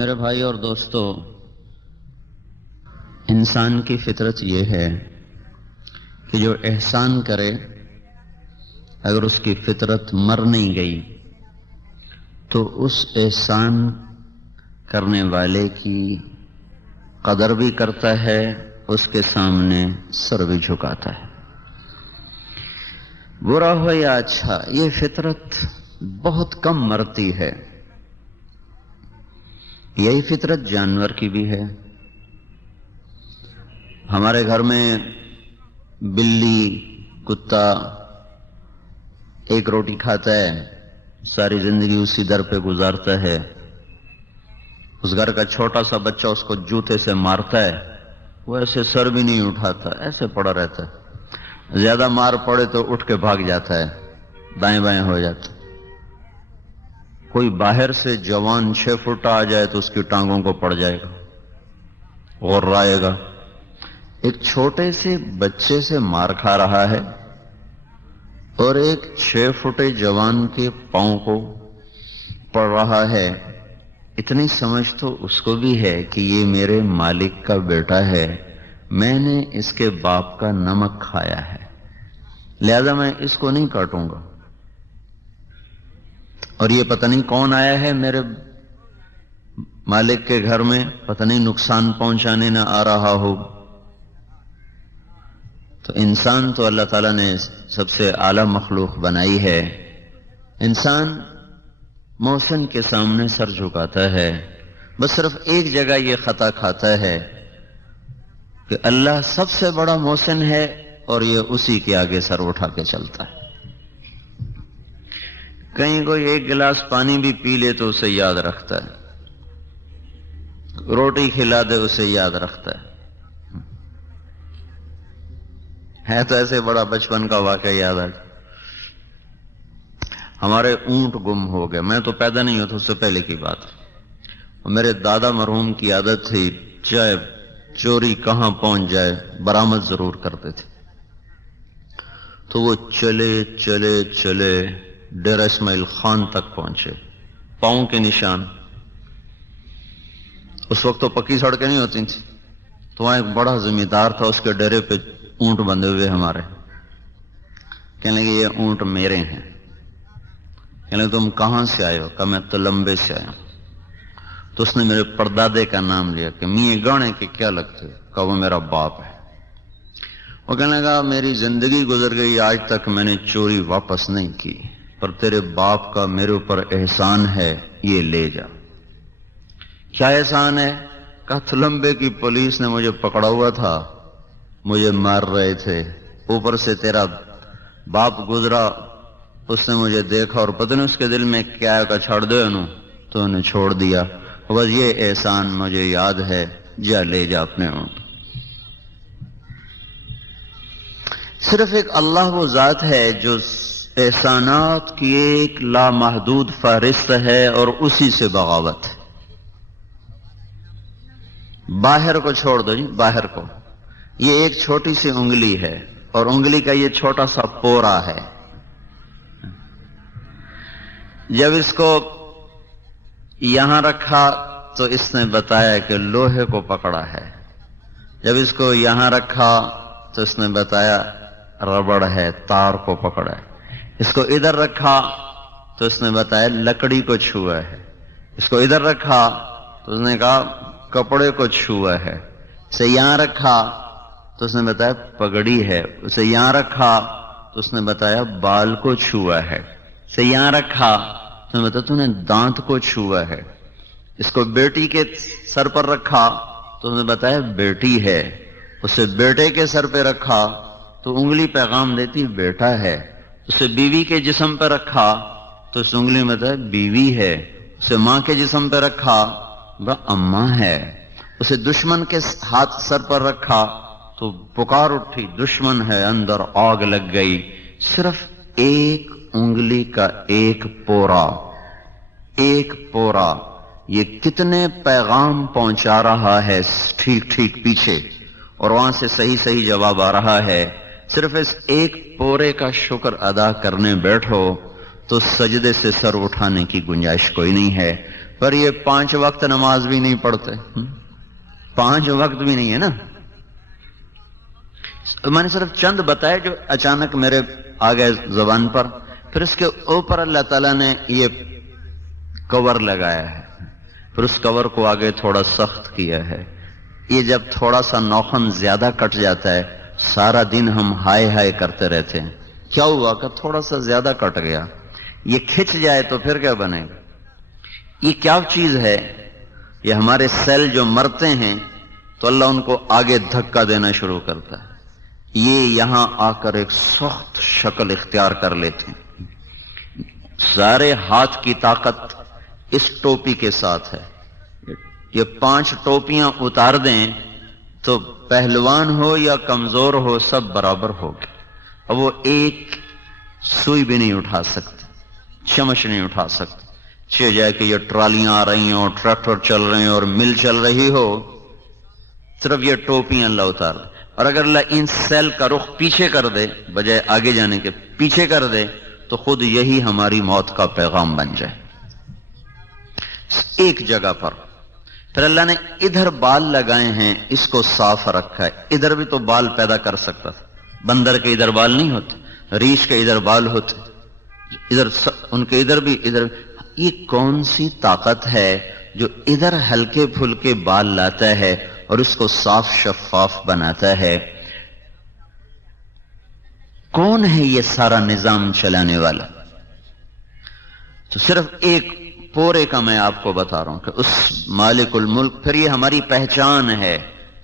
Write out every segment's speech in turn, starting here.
میرے بھائی اور دوستو، انسان کی فطرت یہ ہے کہ جو احسان کرے اگر اس کی فطرت مر نہیں گئی تو اس احسان کرنے والے کی قدر بھی کرتا ہے، اس کے سامنے سر بھی جھکاتا ہے، برا ہو یا اچھا۔ یہ فطرت بہت کم مرتی ہے۔ یہی فطرت جانور کی بھی ہے۔ ہمارے گھر میں بلی، کتا ایک روٹی کھاتا ہے، ساری زندگی اسی در پہ گزارتا ہے۔ اس گھر کا چھوٹا سا بچہ اس کو جوتے سے مارتا ہے، وہ ایسے سر بھی نہیں اٹھاتا، ایسے پڑا رہتا ہے۔ زیادہ مار پڑے تو اٹھ کے بھاگ جاتا ہے، دائیں بائیں ہو جاتا ہے۔ کوئی باہر سے جوان 6 فٹ آ جائے تو اس کی ٹانگوں کو پڑ جائے گا اور رائے گا۔ ایک چھوٹے سے بچے سے مار کھا رہا ہے اور ایک 6 فٹے جوان کے پاؤں کو پڑ رہا ہے۔ اتنی سمجھ تو اس کو بھی ہے کہ یہ میرے مالک کا بیٹا ہے، میں نے اس کے باپ کا نمک کھایا ہے، لہذا میں اس کو نہیں کاٹوں گا۔ اور یہ پتہ نہیں کون آیا ہے میرے مالک کے گھر میں، پتہ نہیں نقصان پہنچانے نہ آ رہا ہو۔ تو انسان تو اللہ تعالیٰ نے سب سے اعلیٰ مخلوق بنائی ہے۔ انسان محسن کے سامنے سر جھکاتا ہے، بس صرف ایک جگہ یہ خطا کھاتا ہے کہ اللہ سب سے بڑا محسن ہے اور یہ اسی کے آگے سر اٹھا کے چلتا ہے۔ کہیں کوئی ایک گلاس پانی بھی پی لے تو اسے یاد رکھتا ہے، روٹی کھلا دے اسے یاد رکھتا ہے تو ایسے بڑا بچپن کا واقعہ یاد آ گیا۔ ہمارے اونٹ گم ہو گئے، میں تو پیدا نہیں ہوا تھا، اس سے پہلے کی بات ہے۔ میرے دادا مرحوم کی عادت تھی، چاہے چوری کہاں پہنچ جائے برآمد ضرور کرتے تھے۔ تو وہ چلے چلے چلے ڈیرہ اسماعیل خان تک پہنچے، پاؤں کے نشان۔ اس وقت تو پکی سڑکیں نہیں ہوتی تھیں، تو وہاں ایک بڑا زمیندار تھا، اس کے ڈیرے پہ اونٹ بندھے ہوئے ہمارے۔ کہنے لگے یہ اونٹ میرے ہیں۔ کہنے لگے تم کہاں سے آئے ہو؟ کہا میں تلمبے سے آیا ہوں۔ تو اس نے میرے پردادے کا نام لیا کہ میاں گانے کے کیا لگتے ہو؟ کہا وہ میرا باپ ہے۔ وہ کہنے لگا میری زندگی گزر گئی، آج تک میں نے چوری واپس نہیں کی، پر تیرے باپ کا میرے اوپر احسان ہے، یہ لے جا۔ کیا احسان ہے؟ کہا تلمبے کی پولیس نے مجھے پکڑا ہوا تھا، مجھے مار رہے تھے، اوپر سے تیرا باپ گزرا، اس نے مجھے دیکھا اور پتہ نہیں اس کے دل میں کیا ہے، چھوڑ دے انہوں، تو انہیں چھوڑ دیا، بس یہ احسان مجھے یاد ہے، جا لے جا اپنے اونٹ۔ صرف ایک اللہ وہ ذات ہے جو احسانات کی ایک لامحدود فہرست ہے اور اسی سے بغاوت ہے۔ باہر کو چھوڑ دو جی، باہر کو، یہ ایک چھوٹی سی انگلی ہے اور انگلی کا یہ چھوٹا سا پورا ہے۔ جب اس کو یہاں رکھا تو اس نے بتایا کہ لوہے کو پکڑا ہے، جب اس کو یہاں رکھا تو اس نے بتایا ربڑ ہے، تار کو پکڑا ہے، اس کو ادھر رکھا تو اس نے بتایا لکڑی کو چھوا ہے، اس کو ادھر رکھا تو اس نے کہا کپڑے کو چھوا ہے، اسے یہاں رکھا تو اس نے بتایا پگڑی ہے، اسے یہاں رکھا تو اس نے بتایا بال کو چھوا ہے، اسے یہاں رکھا تو اس نے بتایا تو نے دانت کو چھوا ہے، اس کو بیٹی کے سر پر رکھا تو اس نے بتایا بیٹی ہے، اسے بیٹے کے سر پہ رکھا تو انگلی پیغام دیتی بیٹا ہے، اسے بیوی کے جسم پہ رکھا تو اس انگلی میں بتایا بیوی ہے، اسے ماں کے جسم پہ رکھا اماں ہے، اسے دشمن کے ہاتھ سر پر رکھا تو پکار اٹھی دشمن ہے، اندر آگ لگ گئی۔ صرف ایک انگلی کا ایک پورا یہ کتنے پیغام پہنچا رہا ہے ٹھیک ٹھیک پیچھے، اور وہاں سے صحیح صحیح جواب آ رہا ہے۔ صرف اس ایک پورے کا شکر ادا کرنے بیٹھو تو سجدے سے سر اٹھانے کی گنجائش کوئی نہیں ہے۔ پر یہ 5 وقت نماز بھی نہیں پڑھتے، 5 وقت بھی نہیں ہے نا۔ میں نے صرف چند بتائے جو اچانک میرے آ گئے زبان پر۔ پھر اس کے اوپر اللہ تعالیٰ نے یہ کور لگایا ہے، پھر اس کور کو آگے تھوڑا سخت کیا ہے۔ یہ جب تھوڑا سا نوخن زیادہ کٹ جاتا ہے سارا دن ہم ہائے ہائے کرتے رہتے ہیں، کیا ہوا کہ تھوڑا سا زیادہ کٹ گیا، یہ کھچ جائے تو پھر کیا بنے گا؟ یہ کیا چیز ہے؟ یہ ہمارے سیل جو مرتے ہیں تو اللہ ان کو آگے دھکا دینا شروع کرتا ہے، یہ یہاں آ کر ایک سخت شکل اختیار کر لیتے ہیں۔ سارے ہاتھ کی طاقت اس ٹوپی کے ساتھ ہے، یہ 5 ٹوپیاں اتار دیں تو پہلوان ہو یا کمزور ہو سب برابر ہوگے، اب وہ ایک سوئی بھی نہیں اٹھا سکتے، چمچ نہیں اٹھا سکتے، چاہے جائے کہ یہ ٹرالیاں آ رہی ہوں، ٹریکٹر چل رہے ہیں اور مل چل رہی ہو، صرف یہ ٹوپیاں اللہ اتار دے۔ اور اگر اللہ ان سیل کا رخ پیچھے کر دے، بجائے آگے جانے کے پیچھے کر دے، تو خود یہی ہماری موت کا پیغام بن جائے ایک جگہ پر۔ پھر اللہ نے ادھر بال لگائے ہیں، اس کو صاف رکھا ہے، ادھر بھی تو بال پیدا کر سکتا تھا، بندر کے ادھر بال نہیں ہوتے، ریچھ کے ادھر بال ہوتے، ادھر ان کے ادھر بھی ادھر۔ یہ کون سی طاقت ہے جو ادھر ہلکے پھلکے بال لاتا ہے اور اس کو صاف شفاف بناتا ہے؟ کون ہے یہ سارا نظام چلانے والا؟ تو صرف ایک پورے کا میں آپ کو بتا رہا ہوں کہ اس مالک الملک۔ پھر یہ ہماری پہچان ہے،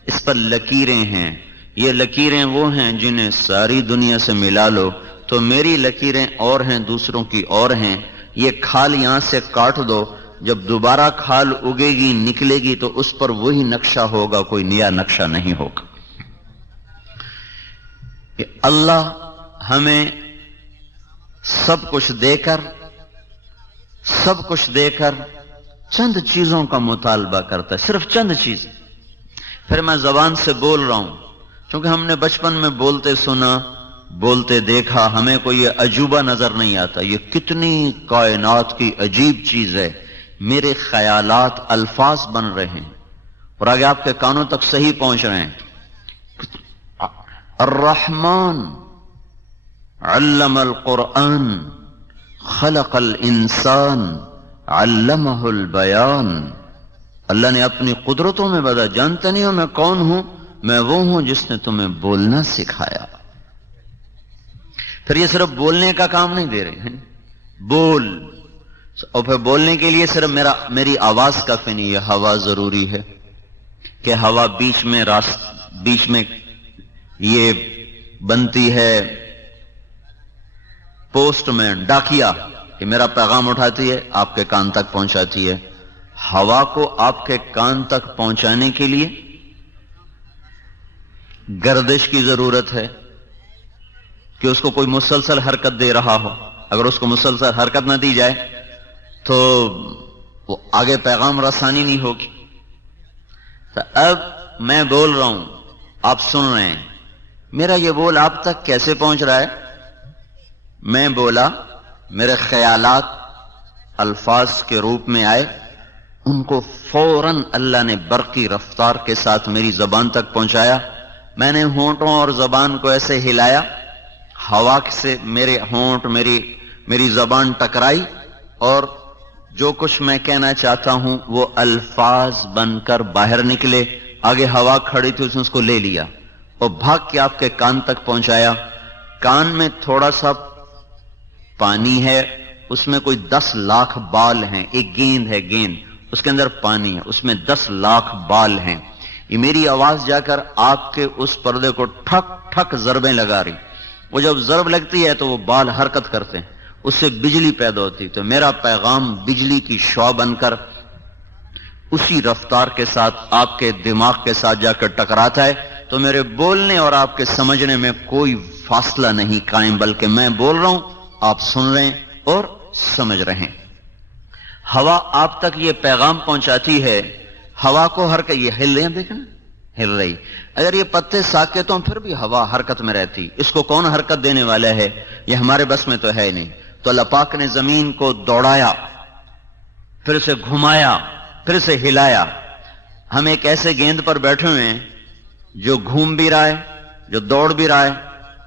اس پر لکیریں ہیں، یہ لکیریں وہ ہیں جنہیں ساری دنیا سے ملا لو تو میری لکیریں اور ہیں، دوسروں کی اور ہیں۔ یہ کھال یہاں سے کاٹ دو، جب دوبارہ کھال اگے گی نکلے گی تو اس پر وہی نقشہ ہوگا، کوئی نیا نقشہ نہیں ہوگا۔ کہ اللہ ہمیں سب کچھ دے کر چند چیزوں کا مطالبہ کرتا ہے، صرف چند چیزیں۔ پھر میں زبان سے بول رہا ہوں چونکہ ہم نے بچپن میں بولتے سنا، بولتے دیکھا، ہمیں کوئی یہ عجوبہ نظر نہیں آتا، یہ کتنی کائنات کی عجیب چیز ہے۔ میرے خیالات الفاظ بن رہے ہیں اور آگے آپ کے کانوں تک صحیح پہنچ رہے ہیں۔ الرحمن علم القرآن خلق الانسان علمہ البیان۔ اللہ نے اپنی قدرتوں میں بتا، جانتے نہیں ہو میں کون ہوں؟ میں وہ ہوں جس نے تمہیں بولنا سکھایا۔ پھر یہ صرف بولنے کا کام نہیں دے رہے ہیں، بول، اور پھر بولنے کے لیے صرف میری آواز کافی نہیں ہے، ہوا ضروری ہے کہ ہوا بیچ میں یہ بنتی ہے پوسٹ مین، ڈاکیا، کہ میرا پیغام اٹھاتی ہے آپ کے کان تک پہنچاتی ہے۔ ہوا کو آپ کے کان تک پہنچانے کے لیے گردش کی ضرورت ہے کہ اس کو کوئی مسلسل حرکت دے رہا ہو، اگر اس کو مسلسل حرکت نہ دی جائے تو وہ آگے پیغام رسانی نہیں ہوگی۔ تو اب میں بول رہا ہوں، آپ سن رہے ہیں، میرا یہ بول آپ تک کیسے پہنچ رہا ہے؟ میں بولا، میرے خیالات الفاظ کے روپ میں آئے، ان کو فوراً اللہ نے برقی رفتار کے ساتھ میری زبان تک پہنچایا۔ میں نے ہونٹوں اور زبان کو ایسے ہلایا، ہوا سے میرے ہونٹ میری زبان ٹکرائی اور جو کچھ میں کہنا چاہتا ہوں وہ الفاظ بن کر باہر نکلے۔ آگے ہوا کھڑی تھی، اس نے اس کو لے لیا اور بھاگ کے آپ کے کان تک پہنچایا۔ کان میں تھوڑا سا پانی ہے، اس میں کوئی 10 لاکھ بال ہیں، ایک گیند ہے، گیند اس کے اندر پانی ہے، اس میں 10 لاکھ بال ہیں۔ یہ میری آواز جا کر آپ کے اس پردے کو ٹھک ٹھک ضربیں لگا رہی، وہ جب ضرب لگتی ہے تو وہ بال حرکت کرتے ہیں، اس سے بجلی پیدا ہوتی، تو میرا پیغام بجلی کی شعاع بن کر اسی رفتار کے ساتھ آپ کے دماغ کے ساتھ جا کر ٹکراتا ہے۔ تو میرے بولنے اور آپ کے سمجھنے میں کوئی فاصلہ نہیں قائم، بلکہ میں بول رہا ہوں، آپ سن رہے ہیں اور سمجھ رہے ہیں۔ ہوا آپ تک یہ پیغام پہنچاتی ہے، ہوا کو حرکت، یہ ہل رہے ہیں، دیکھیں ہل رہی۔ اگر یہ پتے ساکت ہوں پھر بھی ہوا حرکت میں رہتی، اس کو کون حرکت دینے والا ہے؟ یہ ہمارے بس میں تو ہے نہیں۔ تو اللہ پاک نے زمین کو دوڑایا، پھر اسے گھمایا، پھر اسے ہلایا. ہم ایک ایسے گیند پر بیٹھے ہوئے ہیں جو گھوم بھی رہا ہے، جو دوڑ بھی رہا ہے،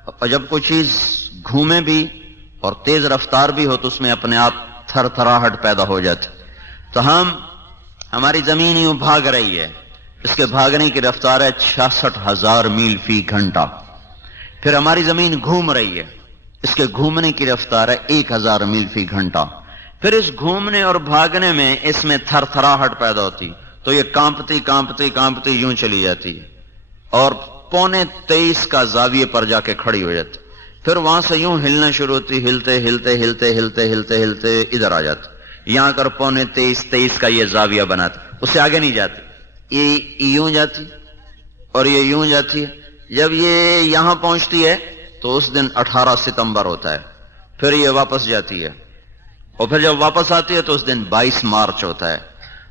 اور جب کوئی چیز گھومے بھی اور تیز رفتار بھی ہو تو اس میں اپنے آپ تھر تھراہٹ پیدا ہو جاتی. تو ہماری زمین یوں بھاگ رہی ہے، اس کے بھاگنے کی رفتار ہے 66,000 میل فی گھنٹہ. پھر ہماری زمین گھوم رہی ہے، اس کے گھومنے کی رفتار ہے 1,000 میل فی گھنٹہ. پھر اس گھومنے اور بھاگنے میں اس میں تھر تھراہٹ پیدا ہوتی، تو یہ کانپتی کانپتی کانپتی یوں چلی جاتی ہے اور 23.25 کا زاویے پر جا کے کھڑی ہو جاتی. پھر وہاں سے یوں ہلنا شروع ہوتی، ہلتے ہلتے ہلتے ہلتے ہلتے ہلتے ادھر آ جاتی. یہاں کر 23.25 کا یہ زاویہ بناتی، اس سے آگے نہیں جاتی، یہ یوں جاتی اور یہ یوں جاتی ہے. جب یہ یہاں پہنچتی ہے تو اس دن 18 ستمبر ہوتا ہے. پھر یہ واپس جاتی ہے اور پھر جب واپس آتی ہے تو اس دن 22 مارچ ہوتا ہے.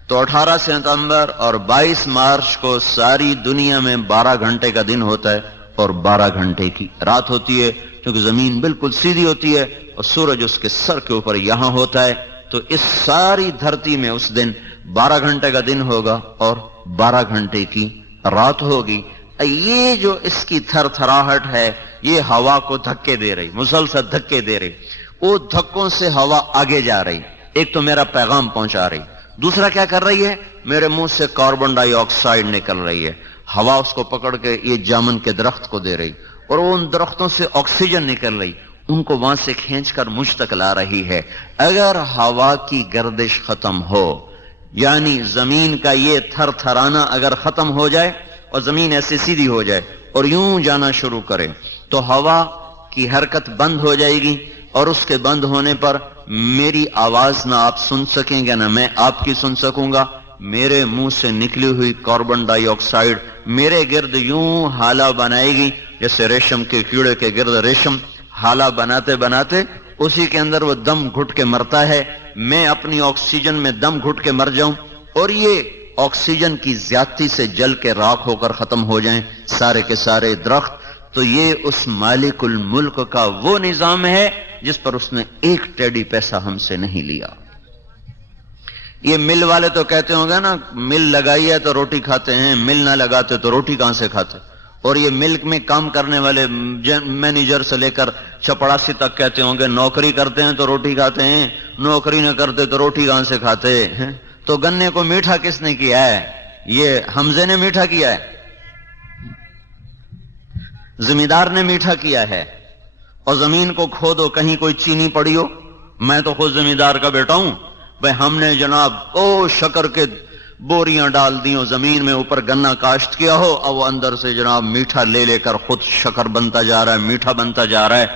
تو 18 ستمبر اور 22 مارچ کو ساری دنیا میں 12 گھنٹے کا دن ہوتا ہے اور 12 گھنٹے کی رات ہوتی ہے، کیونکہ زمین بالکل سیدھی ہوتی ہے اور سورج اس کے سر کے اوپر یہاں ہوتا ہے. تو اس ساری دھرتی میں اس دن 12 گھنٹے کا دن ہوگا اور 12 گھنٹے کی رات ہوگی. یہ جو اس کی تھر تھراہٹ ہے یہ ہوا کو دھکے دے رہی، مسلسل دھکے دے رہی. وہ دھکوں سے ہوا آگے جا رہی، ایک تو میرا پیغام پہنچا رہی، دوسرا کیا کر رہی ہے، میرے منہ سے کاربن ڈائی آکسائڈ نکل رہی ہے. ہوا اس کو پکڑ کے یہ جامن کے درخت کو دے رہی اور وہ ان درختوں سے آکسیجن نکل رہی، ان کو وہاں سے کھینچ کر مجھ تک لا رہی ہے. اگر ہوا کی گردش ختم ہو، یعنی زمین کا یہ تھر تھرانا اگر ختم ہو جائے اور زمین ایسے سیدھی ہو جائے اور یوں جانا شروع کرے، تو ہوا کی حرکت بند ہو جائے گی اور اس کے بند ہونے پر میری آواز نہ آپ سن سکیں گے نہ میں آپ کی سن سکوں گا. میرے منہ سے نکلی ہوئی کاربن ڈائی آکسائڈ میرے گرد یوں حالہ بنائے گی جیسے ریشم کے کیڑے کے گرد ریشم حالہ بناتے بناتے اسی کے اندر وہ دم گھٹ کے مرتا ہے. میں اپنی آکسیجن میں دم گھٹ کے مر جاؤں اور یہ آکسیجن کی زیادتی سے جل کے راکھ ہو کر ختم ہو جائیں سارے کے سارے درخت. تو یہ اس مالک الملک کا وہ نظام ہے جس پر اس نے ایک ٹیڈی پیسہ ہم سے نہیں لیا. یہ مل والے تو کہتے ہوں گے نا، مل لگائی ہے تو روٹی کھاتے ہیں، مل نہ لگاتے تو روٹی کہاں سے کھاتے. اور یہ ملک میں کام کرنے والے مینیجر سے لے کر چپڑاسی تک کہتے ہوں گے نوکری کرتے ہیں تو روٹی کھاتے ہیں، نوکری نہ کرتے تو روٹی کہاں سے کھاتے ہیں. تو گنے کو میٹھا کس نے کیا ہے؟ یہ حمزے نے میٹھا کیا ہے، زمیندار نے میٹھا کیا ہے. اور زمین کو کھودو کہیں کوئی چینی پڑی ہو، میں تو خود زمیندار کا بیٹا ہوں بھائی، ہم نے جناب شکر کے بوریاں ڈال دی ہو زمین میں، اوپر گنا کاشت کیا ہو اور وہ اندر سے جناب میٹھا لے لے کر خود شکر بنتا جا رہا ہے، میٹھا بنتا جا رہا ہے.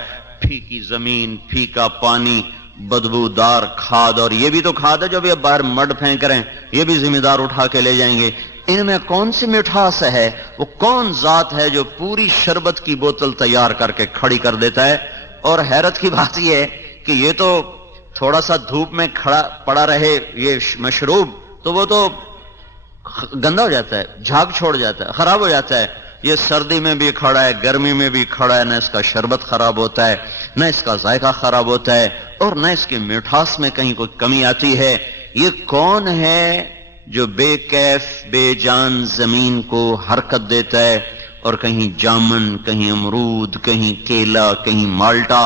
پھیکی زمین، پھیکا پانی، بدبودار کھاد، اور یہ بھی تو کھاد ہے جو بھی اب باہر مڈ پھینک رہے ہیں، یہ بھی ذمہ دار اٹھا کے لے جائیں گے. ان میں کون سی مٹھاس ہے؟ وہ کون ذات ہے جو پوری شربت کی بوتل تیار کر کے کھڑی کر دیتا ہے؟ اور حیرت کی بات یہ ہے کہ یہ تو تھوڑا سا دھوپ میں کھڑا پڑا رہے یہ مشروب تو وہ تو گندا ہو جاتا ہے، جھاگ چھوڑ جاتا ہے، خراب ہو جاتا ہے. یہ سردی میں بھی کھڑا ہے، گرمی میں بھی کھڑا ہے، نہ اس کا شربت خراب ہوتا ہے، نہ اس کا ذائقہ خراب ہوتا ہے، اور نہ اس کی مٹھاس میں کہیں کوئی کمی آتی ہے. یہ کون ہے جو بے کیف بے جان زمین کو حرکت دیتا ہے اور کہیں جامن، کہیں امرود، کہیں کیلا، کہیں مالٹا،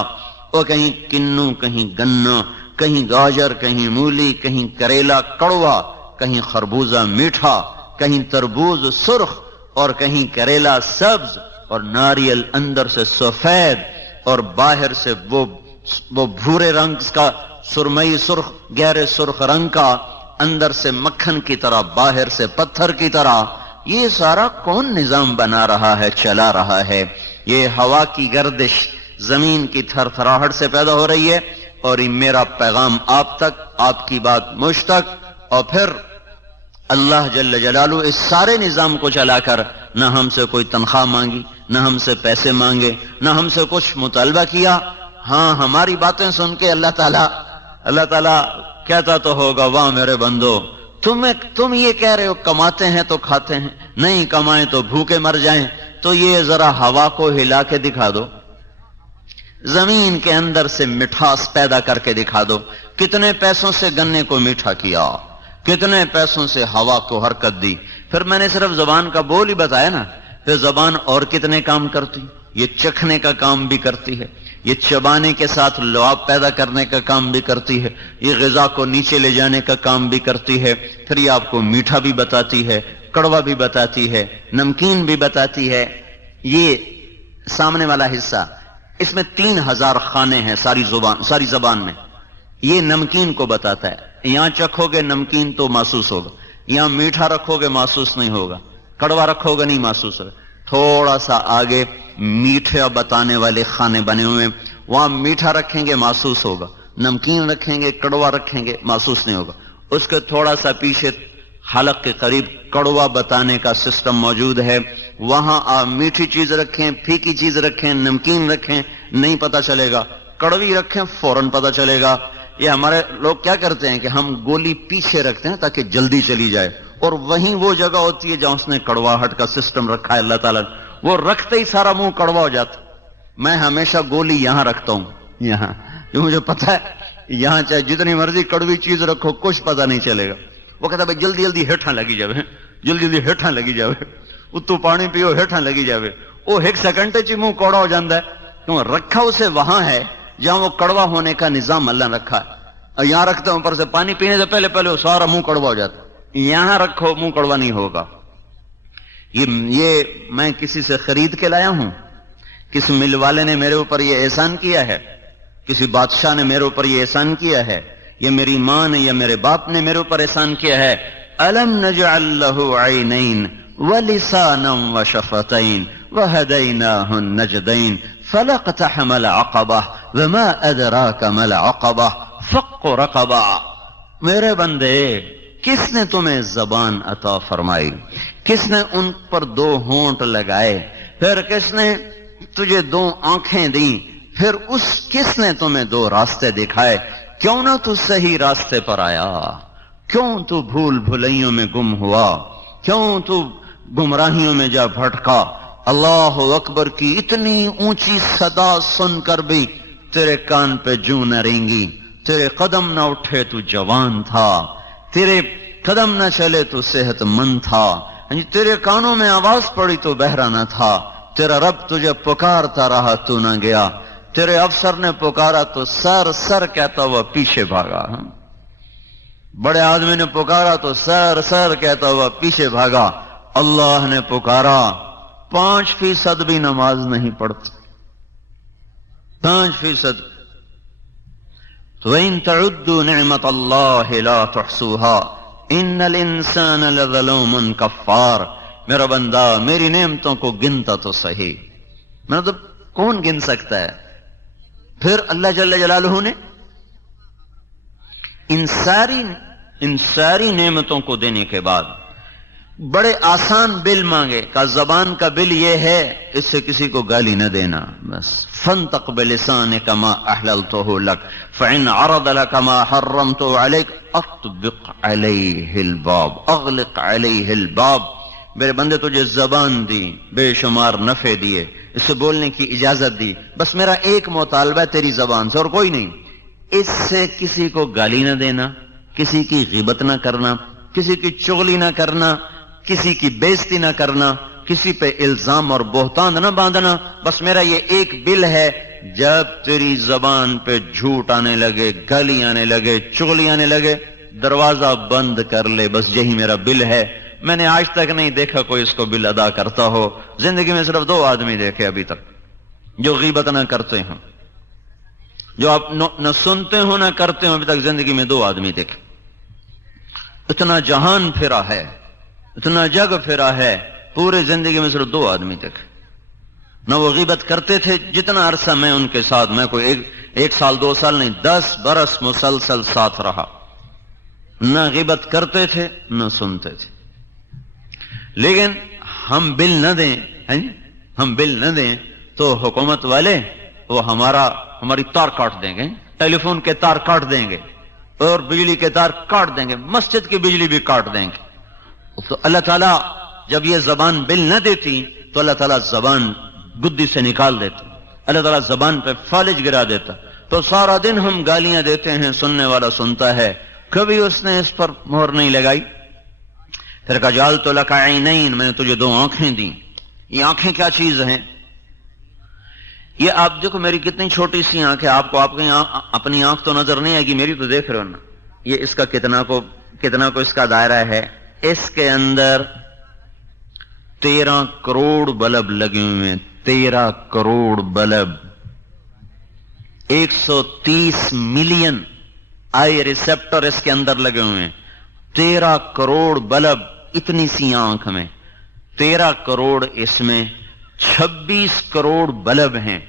اور کہیں کنو، کہیں گنا، کہیں گاجر، کہیں مولی، کہیں کریلا کڑوا، کہیں خربوزہ میٹھا، کہیں تربوز سرخ اور کہیں کریلا سبز، اور ناریل اندر سے سفید اور باہر سے وہ بھورے رنگ کا سرمئی سرخ، گہرے سرخ رنگ کا، اندر سے مکھن کی طرح باہر سے پتھر کی طرح. یہ سارا کون نظام بنا رہا ہے، چلا رہا ہے؟ یہ ہوا کی گردش زمین کی تھر تھراہٹ سے پیدا ہو رہی ہے. اور یہ میرا پیغام آپ تک، آپ کی بات مجھ تک، اور پھر اللہ جل جلالہ اس سارے نظام کو چلا کر نہ ہم سے کوئی تنخواہ مانگی، نہ ہم سے پیسے مانگے، نہ ہم سے کچھ مطالبہ کیا. ہاں، ہماری باتیں سن کے اللہ تعالیٰ کہتا تو ہوگا واہ میرے بندو، تم یہ کہہ رہے ہو کماتے ہیں تو کھاتے ہیں، نہیں کمائیں تو بھوکے مر جائیں. تو یہ ذرا ہوا کو ہلا کے دکھا دو، زمین کے اندر سے مٹھاس پیدا کر کے دکھا دو. کتنے پیسوں سے گنے کو میٹھا کیا، کتنے پیسوں سے ہوا کو حرکت دی. پھر میں نے صرف زبان کا بول ہی بتایا نا، پھر زبان اور کتنے کام کرتی. یہ چکھنے کا کام بھی کرتی ہے، یہ چبانے کے ساتھ لعاب پیدا کرنے کا کام بھی کرتی ہے، یہ غذا کو نیچے لے جانے کا کام بھی کرتی ہے. پھر یہ آپ کو میٹھا بھی بتاتی ہے، کڑوا بھی بتاتی ہے، نمکین بھی بتاتی ہے. یہ سامنے والا حصہ، اس میں 3000 خانے ہیں ساری زبان میں. یہ نمکین کو بتاتا ہے. یہاں چکھو گے نمکین تو محسوس ہوگا، یہاں میٹھا رکھو گے محسوس نہیں ہوگا، کڑوا رکھو گے نہیں محسوس ہوگا. تھوڑا سا آگے میٹھا بتانے والے خانے بنے ہوئے ہیں، وہاں میٹھا رکھیں گے محسوس ہوگا، نمکین رکھیں گے کڑوا رکھیں گے محسوس نہیں ہوگا. اس کے تھوڑا سا پیچھے حلق کے قریب کڑوا بتانے کا سسٹم موجود ہے، وہاں آپ میٹھی چیز رکھیں، پھیکی چیز رکھیں، نمکین رکھیں نہیں پتا چلے گا، کڑوی رکھیں فوراً پتا چلے گا. یہ ہمارے لوگ کیا کرتے ہیں کہ ہم گولی پیچھے رکھتے ہیں تاکہ جلدی چلی جائے، اور وہیں وہ جگہ ہوتی ہے جہاں اس نے کڑواہٹ کا سسٹم رکھا ہے اللہ تعالیٰ، وہ رکھتے ہی سارا منہ کڑوا ہو جاتا. میں ہمیشہ گولی یہاں رکھتا ہوں، یہاں، جو مجھے پتا ہے یہاں چاہے جتنی مرضی کڑوی چیز رکھو کچھ پتا نہیں چلے گا. وہ کہتا ہے بھائی جلدی جلدی ہیٹھاں لگی جاوے، جلدی جلدی ہیٹھاں لگی جاوے، اتو پانی پیو ہیٹھاں لگی جاوے. وہ ایک سیکنڈ چ منہ کوڑا ہو جاتا ہے، کیوں رکھا اسے وہاں ہے جہاں وہ کڑوا ہونے کا نظام اللہ نے رکھا ہے. اور یہاں رکھتا ہوں اوپر سے پانی پینے سے پہلے پہلے وہ سارا منہ کڑوا ہو جاتا ہے. یہاں رکھو منہ کڑوا نہیں ہوگا. یہ میں کسی سے خرید کے لایا ہوں، کسی مل والے نے میرے اوپر یہ احسان کیا ہے، کسی بادشاہ نے میرے اوپر یہ احسان کیا ہے، یہ میری ماں نے یا میرے باپ نے میرے اوپر احسان کیا ہے. الم نجعل له عینین ولسانا وشفتین وهدیناہ النجدین فلاقتحم العقبہ وما ادراک ما العقبہ فق رقبہ. میرے بندے، کس نے تمہیں زبان عطا فرمائی، کس نے ان پر 2 ہونٹ لگائے، پھر کس نے تجھے 2 آنکھیں دیں، پھر کس نے تمہیں 2 راستے دکھائے. کیوں نہ تو صحیح راستے پر آیا، کیوں تو بھول بھلائیوں میں گم ہوا، کیوں تو گمراہیوں میں جا بھٹکا. اللہ اکبر کی اتنی اونچی صدا سن کر بھی تیرے کان پہ جوں نہ رینگی. تیرے قدم نہ اٹھے تو جوان تھا، تیرے قدم نہ چلے تو صحت مند تھا، تیرے کانوں میں آواز پڑی تو بہرا نہ تھا. تیرا رب تجھے پکارتا رہا تو نہ گیا، تیرے افسر نے پکارا تو سر سر کہتا ہوا پیچھے بھاگا، بڑے آدمی نے پکارا تو سر سر کہتا ہوا پیچھے بھاگا. اللہ نے پکارا، 5% بھی نماز نہیں پڑھتے، 5%. تو وَإِن تَعُدُّوا نِعْمَةَ اللَّهِ لَا تُحْصُوهَا إِنَّ الْإِنسَانَ لَظَلُومٌ كَفَّارٌ. میرا بندہ میری نعمتوں کو گنتا تو صحیح. مطلب کون گن سکتا ہے؟ پھر اللہ جل جلالہ نے ان ساری نعمتوں کو دینے کے بعد بڑے آسان بل مانگے. کا زبان کا بل یہ ہے اس سے کسی کو گالی نہ دینا، بس. فَانْطَقْ بِلِسَانِكَ مَا أَحْلَلْتُهُ لَكَ فَإِنْ عَرَضَ لَكَ مَا حَرَّمْتُ عَلَيْكَ أَطْبِقْ عَلَيْهِ الْبَابَ أَغْلِقْ عَلَيْهِ الْبَابَ. میرے بندے تجھے زبان دی، بے شمار نفع دیے، اس سے بولنے کی اجازت دی، بس میرا ایک مطالبہ ہے تیری زبان سے اور کوئی نہیں. اس سے کسی کو گالی نہ دینا، کسی کی غیبت نہ کرنا، کسی کی چغلی نہ کرنا، کسی کی بےزتی نہ کرنا، کسی پہ الزام اور بہتان نہ باندھنا. بس میرا یہ ایک بل ہے، جب تیری زبان پہ جھوٹ آنے لگے، گالی آنے لگے، چغلی آنے لگے، دروازہ بند کر لے. بس یہی میرا بل ہے. میں نے آج تک نہیں دیکھا کوئی اس کو بل ادا کرتا ہو. زندگی میں صرف 2 آدمی دیکھے ابھی تک جو غیبت نہ کرتے ہیں، جو آپ نہ سنتے ہو نہ کرتے ہو. ابھی تک زندگی میں 2 آدمی دیکھے. اتنا جہان پھرا ہے، اتنا جگ پھرا ہے، پورے زندگی میں صرف 2 آدمی دیکھے. نہ وہ غیبت کرتے تھے، جتنا عرصہ میں ان کے ساتھ، میں کوئی 1 سال 2 سال نہیں، 10 برس مسلسل ساتھ رہا. نہ غیبت کرتے تھے نہ سنتے تھے. لیکن ہم بل نہ دیں، ہم بل نہ دیں تو حکومت والے وہ ہماری تار کاٹ دیں گے، ٹیلی فون کے تار کاٹ دیں گے، اور بجلی کے تار کاٹ دیں گے، مسجد کی بجلی بھی کاٹ دیں گے. تو اللہ تعالیٰ جب یہ زبان بل نہ دیتی تو اللہ تعالیٰ زبان گدی سے نکال دیتا، اللہ تعالیٰ زبان پہ فالج گرا دیتا. تو سارا دن ہم گالیاں دیتے ہیں، سننے والا سنتا ہے، کبھی اس نے اس پر مہر نہیں لگائی۔ پھر کہا جعلت لک عینین، میں نے تجھے 2 آنکھیں دیں۔ یہ آنکھیں کیا چیز ہیں؟ یہ آپ دیکھو میری کتنی چھوٹی سی آنکھ ہے، آپ کو اپنی آنکھ تو نظر نہیں آئے گی، میری تو دیکھ رہے ہو نا۔ یہ اس کا کتنا کو اس کا دائرہ ہے، اس کے اندر 13 کروڑ بلب لگے ہوئے ہیں، 13 crore bulb, 130 million I receptor اس کے اندر لگے ہوئے ہیں، 13 کروڑ بلب اتنی سی آنکھ میں، 13 کروڑ اس میں، 26 کروڑ بلب ہیں،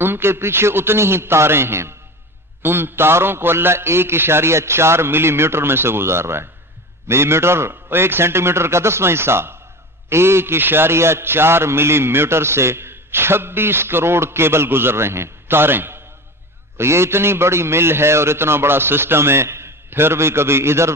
ان کے پیچھے اتنی ہی تاریں ہیں، ان تاروں کو اللہ 1.4 ملی میٹر میں سے گزار رہا ہے۔ ملی میٹر 1 سینٹی میٹر کا 10واں حصہ، 1.4 ملی میٹر سے 26 کروڑ کیبل گزر رہے ہیں، تاریں۔ تو یہ اتنی بڑی مل ہے اور اتنا بڑا سسٹم ہے، پھر بھی کبھی ادھر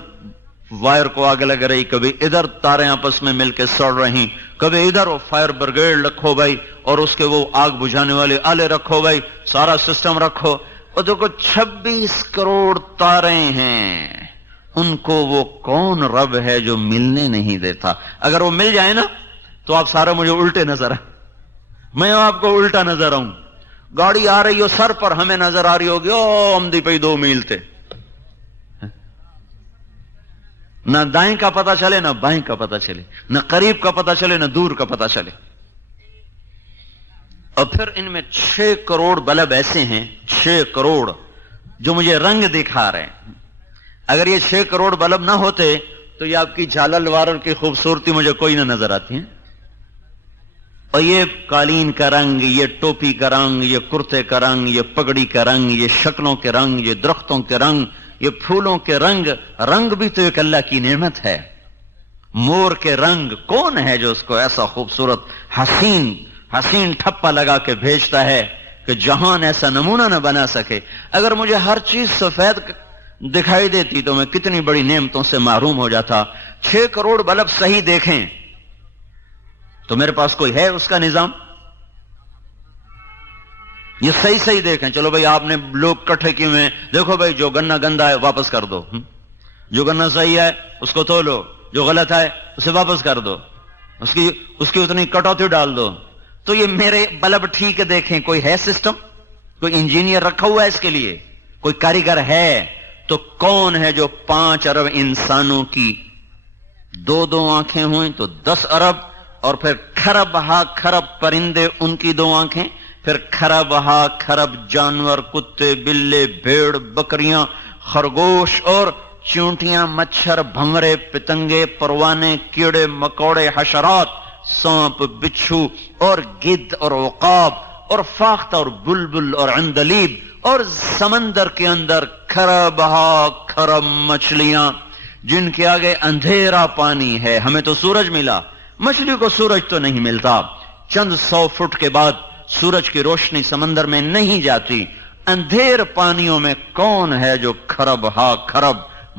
وائر کو آگ لگ رہی، کبھی ادھر تاریں آپس میں مل کے سڑ رہی، کبھی ادھر وہ فائر بریگیڈ رکھو بھائی، اور اس کے وہ آگ بجھانے والے آلے رکھو بھائی، سارا سسٹم رکھو، اور دیکھو 26 کروڑ تاریں ہیں، ان کو وہ کون رب ہے جو ملنے نہیں دیتا؟ اگر وہ مل جائے نا تو آپ سارے مجھے الٹے نظر آئے، میں آپ کو الٹا نظر آؤں، گاڑی آ رہی ہو سر پر، ہمیں نظر آ رہی ہوگی او ہمدی پہ 2 میل تھے، نہ دائیں کا پتہ چلے نہ بائیں کا پتہ چلے، نہ قریب کا پتہ چلے نہ دور کا پتہ چلے۔ اور پھر ان میں 6 کروڑ بلب ایسے ہیں، 6 کروڑ جو مجھے رنگ دکھا رہے ہیں۔ اگر یہ 6 کروڑ بلب نہ ہوتے تو یہ آپ کی جھالل وارل کی خوبصورتی مجھے کوئی نہ نظر آتی ہے۔ اور یہ قالین کا رنگ، یہ ٹوپی کا رنگ، یہ کرتے کا رنگ، یہ پگڑی کا رنگ، یہ شکلوں کے رنگ، یہ درختوں کے رنگ، یہ پھولوں کے رنگ، رنگ بھی تو ایک اللہ کی نعمت ہے۔ مور کے رنگ، کون ہے جو اس کو ایسا خوبصورت حسین ٹھپا لگا کے بھیجتا ہے کہ جہان ایسا نمونہ نہ بنا سکے۔ اگر مجھے ہر چیز سفید دکھائی دیتی تو میں کتنی بڑی نعمتوں سے محروم ہو جاتا۔ 6 کروڑ بلب صحیح دیکھیں تو میرے پاس کوئی ہے اس کا نظام؟ یہ صحیح دیکھیں، چلو بھائی آپ نے لوگ کٹھے کیے ہوئے ہیں، دیکھو بھائی جو گنا گندا ہے واپس کر دو، جو گنا صحیح ہے اس کو تولو، جو غلط ہے اسے واپس کر دو، اس کی اتنی کٹوتی ڈال دو۔ تو یہ میرے بلب ٹھیک دیکھیں، کوئی ہے سسٹم؟ کوئی انجینئر رکھا ہوا ہے اس کے لیے؟ کوئی کاریگر ہے؟ تو کون ہے جو 5 ارب انسانوں کی 2 آنکھیں ہوئیں تو 10 ارب، اور پھر کھرب ہا کھرب پرندے ان کی 2 آنکھیں، پھر کھرب ہا کھرب جانور، کتے، بلے، بھیڑ، بکریاں، خرگوش اور چونٹیاں، مچھر، بھنورے، پتنگے، پروانے، کیڑے مکوڑے، حشرات، سانپ، بچھو اور گدھ اور عقاب اور فاختہ اور بلبل اور عندلیب، اور سمندر کے اندر کھرب ہا کھرب مچھلیاں جن کے آگے اندھیرا پانی ہے۔ ہمیں تو سورج ملا، مچھلی کو سورج تو نہیں ملتا، چند 100 فٹ کے بعد سورج کی روشنی سمندر میں نہیں جاتی۔ اندھیر پانیوں میں کون ہے جو کھرب ہا کھرب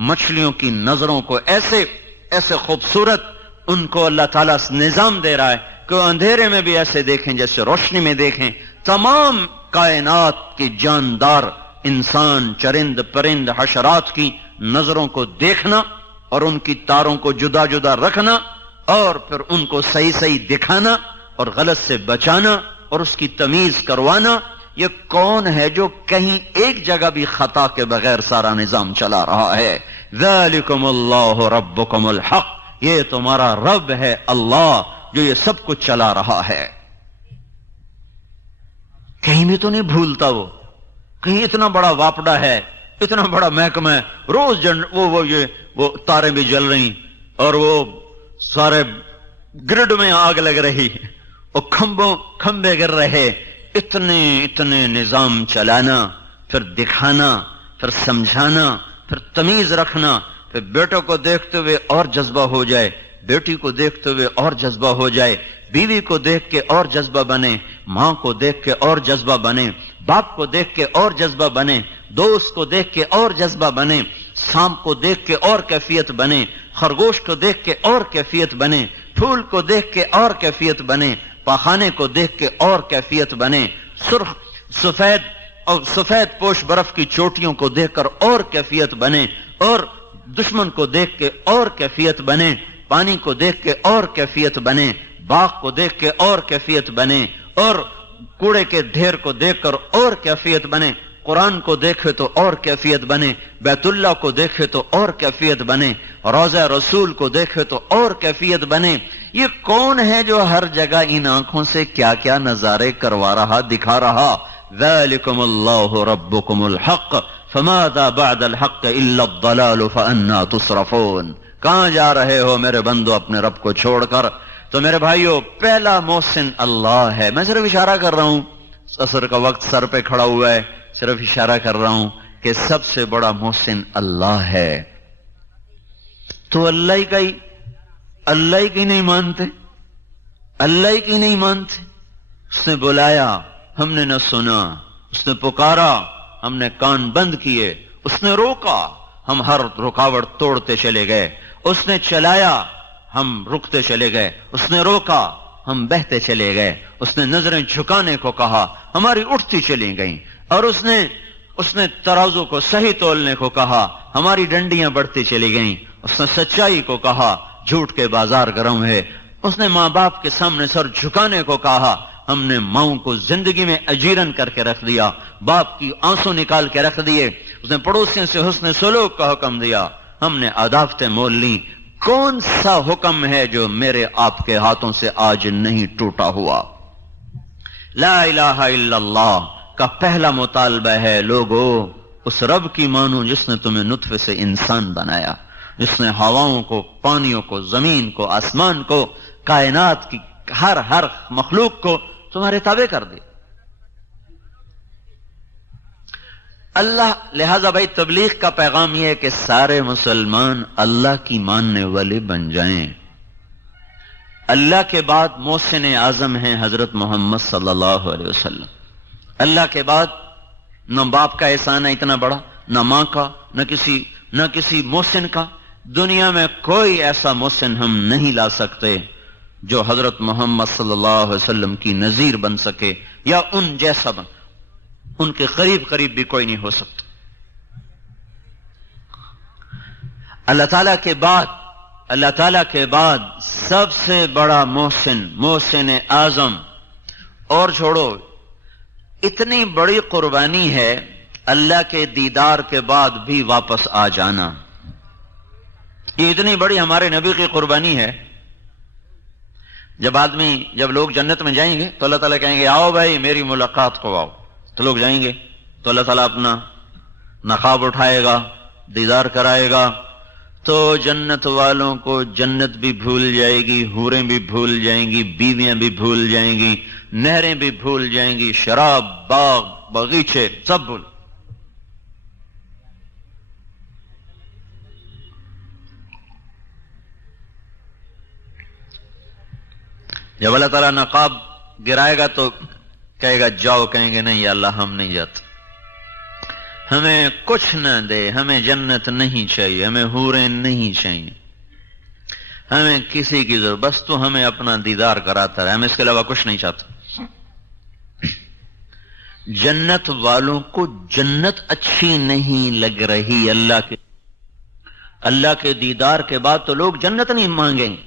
مچھلیوں کی نظروں کو ایسے خوبصورت ان کو اللہ تعالیٰ نظام دے رہا ہے کہ وہ اندھیرے میں بھی ایسے دیکھیں جیسے روشنی میں دیکھیں۔ تمام کائنات کی جاندار انسان، چرند، پرند، حشرات کی نظروں کو دیکھنا اور ان کی تاروں کو جدا جدا رکھنا اور پھر ان کو صحیح دکھانا اور غلط سے بچانا اور اس کی تمیز کروانا، یہ کون ہے جو کہیں ایک جگہ بھی خطا کے بغیر سارا نظام چلا رہا ہے؟ ذالکم اللہ ربکم الحق، یہ تمہارا رب ہے اللہ جو یہ سب کچھ چلا رہا ہے۔ کہیں بھی تو نہیں بھولتا وہ، کہیں اتنا بڑا واپڈا ہے، اتنا بڑا محکمہ ہے، روز وہ تاریں بھی جل رہی اور وہ سارے گرڈ میں آگ لگ رہی اور کھمبے گر رہے، اتنے نظام چلانا، پھر دکھانا، پھر سمجھانا، پھر تمیز رکھنا، پھر بیٹوں کو دیکھتے ہوئے اور جذبہ ہو جائے، بیٹی کو دیکھتے ہوئے اور جذبہ ہو جائے، بیوی کو دیکھ کے اور جذبہ بنے، ماں کو دیکھ کے اور جذبہ بنے، باپ کو دیکھ کے اور جذبہ بنے، دوست کو دیکھ کے اور جذبہ بنے، سانپ کو دیکھ کے اور کیفیت بنے، خرگوش کو دیکھ کے اور کیفیت بنے، پھول کو دیکھ کے اور کیفیت بنے، پاخانے کو دیکھ کے اور کیفیت بنے، سرخ سفید اور سفید پوش برف کی چوٹیوں کو دیکھ کر اور کیفیت بنے، اور دشمن کو دیکھ کے اور کیفیت بنے، پانی کو دیکھ کے اور کیفیت بنے، باغ کو دیکھ کے اور کیفیت بنے، اور کوڑے کے ڈھیر کو دیکھ کر اور کیفیت بنے، قرآن کو دیکھے تو اور کیفیت بنے، بیت اللہ کو دیکھے تو اور کیفیت بنے، روضہ رسول کو دیکھے تو اور کیفیت بنے۔ یہ کون ہے جو ہر جگہ ان آنکھوں سے کیا کیا نظارے کروا رہا، دکھا رہا؟ ذالکم اللہ ربکم الحق فماذا بعد الحق الا الضلال فانا تصرفون۔ کہاں جا رہے ہو میرے بندو اپنے رب کو چھوڑ کر؟ تو میرے بھائیو، پہلا محسن اللہ ہے۔ میں صرف اشارہ کر رہا ہوں، عصر کا وقت سر پہ کھڑا ہوا ہے، صرف اشارہ کر رہا ہوں کہ سب سے بڑا محسن اللہ ہے۔ تو اللہ ہی کی نہیں مانتے، اللہ کی نہیں مانتے۔ اس نے بلایا، ہم نے نہ سنا، اس نے پکارا، ہم نے کان بند کیے، اس نے روکا، ہم ہر رکاوٹ توڑتے چلے گئے، اس نے چلایا، ہم رکتے چلے گئے، اس نے روکا، ہم بہتے چلے گئے، اس نے نظریں جھکانے کو کہا، ہماری اٹھتی چلی گئیں، اور اس نے ترازو کو صحیح تولنے کو کہا، ہماری ڈنڈیاں بڑھتی چلی گئیں، اس نے سچائی کو کہا، جھوٹ کے بازار گرم ہے، اس نے ماں باپ کے سامنے سر جھکانے کو کہا، ہم نے ماؤں کو زندگی میں اجیرن کر کے رکھ دیا، باپ کی آنسو نکال کے رکھ دیے، اس نے پڑوسیوں سے حسن سلوک کا حکم دیا، ہم نے عداوتیں مول لی۔ کون سا حکم ہے جو میرے آپ کے ہاتھوں سے آج نہیں ٹوٹا ہوا؟ لا الہ الا اللہ کا پہلا مطالبہ ہے، لوگو اس رب کی مانو جس نے تمہیں نطفے سے انسان بنایا، جس نے ہواؤں کو، پانیوں کو، زمین کو، آسمان کو، کائنات کی ہر مخلوق کو تمہارے تابع کر دے۔ اللہ لہذا بھائی تبلیغ کا پیغام یہ ہے کہ سارے مسلمان اللہ کی ماننے والے بن جائیں۔ اللہ کے بعد محسن اعظم ہیں حضرت محمد صلی اللہ علیہ وسلم۔ اللہ کے بعد نہ باپ کا احسان ہے اتنا بڑا، نہ ماں کا، نہ کسی محسن کا۔ دنیا میں کوئی ایسا محسن ہم نہیں لا سکتے جو حضرت محمد صلی اللہ علیہ وسلم کی نظیر بن سکے یا ان جیسا بن، ان کے قریب بھی کوئی نہیں ہو سکتا۔ اللہ تعالیٰ کے بعد سب سے بڑا محسن اعظم، اور چھوڑو، اتنی بڑی قربانی ہے اللہ کے دیدار کے بعد بھی واپس آ جانا۔ یہ اتنی بڑی ہمارے نبی کی قربانی ہے۔ جب لوگ جنت میں جائیں گے تو اللہ تعالیٰ کہیں گے آؤ بھائی میری ملاقات کو آؤ، تو لوگ جائیں گے تو اللہ تعالیٰ اپنا نقاب اٹھائے گا، دیدار کرائے گا، تو جنت والوں کو جنت بھی بھول جائے گی، حوریں بھی بھول جائیں گی، بیویاں بھی بھول جائیں گی، نہریں بھی بھول جائیں گی، شراب، باغ، باغیچے سب بھول۔ جب اللہ تعالیٰ نقاب گرائے گا تو کہے گا جاؤ، کہیں گے نہیں یا اللہ ہم نہیں جاتے، ہمیں کچھ نہ دے، ہمیں جنت نہیں چاہیے، ہمیں حوریں نہیں چاہیے، ہمیں کسی کی ضرورت، بس تو ہمیں اپنا دیدار کراتا رہے، ہم اس کے علاوہ کچھ نہیں چاہتے۔ جنت والوں کو جنت اچھی نہیں لگ رہی اللہ کے دیدار کے بعد، تو لوگ جنت نہیں مانگیں گے،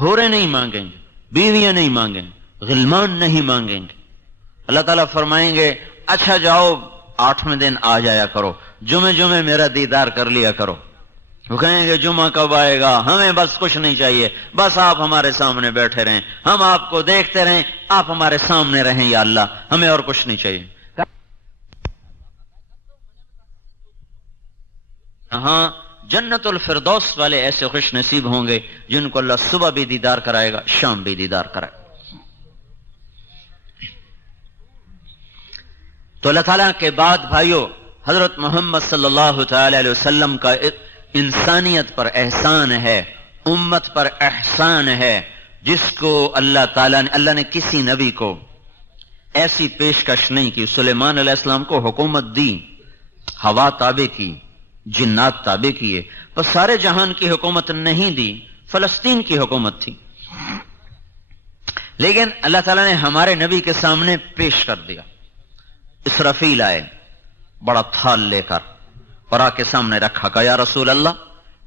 حوریں نہیں مانگیں گے، بیویاں نہیں مانگیں گے، غلمان نہیں مانگیں گے۔ اللہ تعالیٰ فرمائیں گے اچھا جاؤ 8ویں دن آ جایا کرو، جمعے میرا دیدار کر لیا کرو۔ وہ کہیں گے جمعہ کب آئے گا، ہمیں بس کچھ نہیں چاہیے، بس آپ ہمارے سامنے بیٹھے رہیں، ہم آپ کو دیکھتے رہیں، آپ ہمارے سامنے رہیں یا اللہ، ہمیں اور کچھ نہیں چاہیے۔ ہاں جنت الفردوس والے ایسے خوش نصیب ہوں گے جن کو اللہ صبح بھی دیدار کرائے گا، شام بھی دیدار کرائے گا۔ تو اللہ تعالیٰ کے بعد بھائیو حضرت محمد صلی اللہ تعالی علیہ وسلم کا انسانیت پر احسان ہے، امت پر احسان ہے، جس کو اللہ نے کسی نبی کو ایسی پیشکش نہیں کی۔ سلیمان علیہ السلام کو حکومت دی، ہوا تابع کی، جنات تابع کیے، پر سارے جہان کی حکومت نہیں دی، فلسطین کی حکومت تھی۔ لیکن اللہ تعالیٰ نے ہمارے نبی کے سامنے پیش کر دیا، اسرافیل آئے بڑا تھال لے کر اور آ کے سامنے رکھا، کہا یا رسول اللہ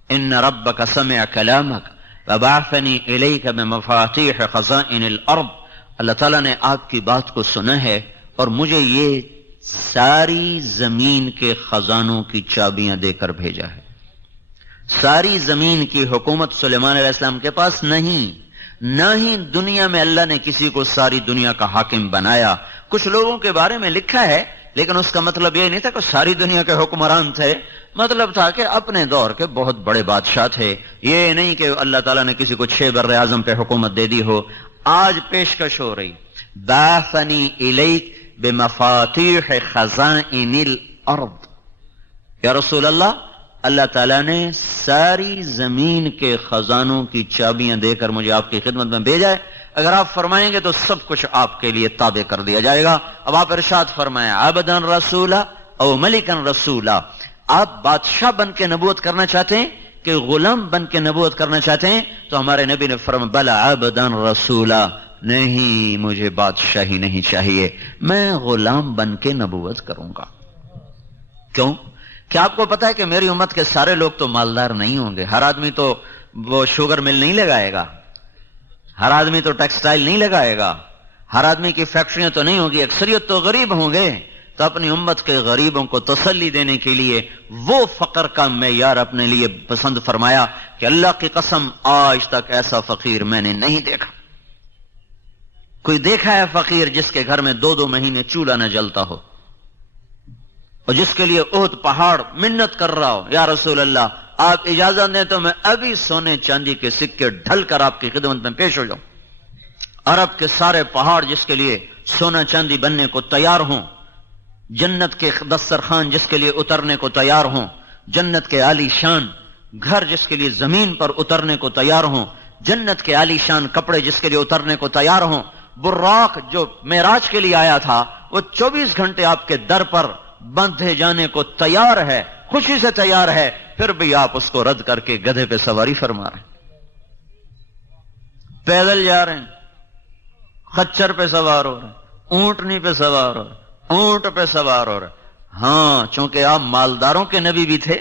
ان ربک سمع کلامک وبعثنی الیک بمفاتیح خزائن الارض، اللہ تعالیٰ نے آپ کی بات کو سنا ہے اور مجھے یہ ساری زمین کے خزانوں کی چابیاں دے کر بھیجا ہے۔ ساری زمین کی حکومت سلیمان علیہ السلام کے پاس نہیں، نہ ہی دنیا میں اللہ نے کسی کو ساری دنیا کا حاکم بنایا۔ کچھ لوگوں کے بارے میں لکھا ہے لیکن اس کا مطلب یہ نہیں تھا کہ ساری دنیا کے حکمران تھے، مطلب تھا کہ اپنے دور کے بہت بڑے بادشاہ تھے، یہ نہیں کہ اللہ تعالیٰ نے کسی کو 6 بر اعظم پہ حکومت دے دی ہو۔ آج پیشکش ہو رہی بعثنی الیک بمفاتیح خزائن الارض، یا رسول اللہ اللہ تعالیٰ نے ساری زمین کے خزانوں کی چابیاں دے کر مجھے آپ کی خدمت میں بھیجا ہے، اگر آپ فرمائیں گے تو سب کچھ آپ کے لیے تابع کر دیا جائے گا۔ اب آپ ارشاد فرمائیں عبدن رسولا او ملکن رسولا، آپ بادشاہ بن کے نبوت کرنا چاہتے ہیں کہ غلام بن کے نبوت کرنا چاہتے ہیں؟ تو ہمارے نبی نے فرمایا بلا عبدن رسولا، نہیں مجھے بادشاہی نہیں چاہیے، میں غلام بن کے نبوت کروں گا۔ کیوں؟ کیا آپ کو پتا ہے کہ میری امت کے سارے لوگ تو مالدار نہیں ہوں گے، ہر آدمی تو وہ شوگر مل نہیں لگائے گا، ہر آدمی تو ٹیکسٹائل نہیں لگائے گا، ہر آدمی کی فیکٹریاں تو نہیں ہوگی، اکثریت تو غریب ہوں گے۔ تو اپنی امت کے غریبوں کو تسلی دینے کے لیے وہ فقر کا معیار اپنے لیے پسند فرمایا کہ اللہ کی قسم آج تک ایسا فقیر میں نے نہیں دیکھا۔ کوئی دیکھا ہے فقیر جس کے گھر میں 2 مہینے چولہا نہ جلتا ہو اور جس کے لیے احد پہاڑ منت کر رہا ہو یا رسول اللہ آپ اجازت دیں تو میں ابھی سونے چاندی کے سکے ڈھل کر آپ کی خدمت میں پیش ہو جاؤں؟ عرب کے سارے پہاڑ جس کے لیے سونا چاندی بننے کو تیار ہوں، جنت کے دسترخوان جس کے لیے اترنے کو تیار ہوں، جنت کے عالی شان گھر جس کے لیے زمین پر اترنے کو تیار ہوں، جنت کے عالی شان کپڑے جس کے لیے اترنے کو تیار ہوں، براق جو معراج کے لیے آیا تھا وہ 24 گھنٹے آپ کے در پر بندھے جانے کو تیار ہے، خوشی سے تیار ہے، پھر بھی آپ اس کو رد کر کے گدھے پہ سواری فرما رہے ہیں، پیدل جا رہے ہیں، خچر پہ سوار ہو رہے ہیں، اونٹنی پہ سوار ہو رہے ہیں، اونٹ پہ سوار ہو رہے۔ ہاں چونکہ آپ مالداروں کے نبی بھی تھے،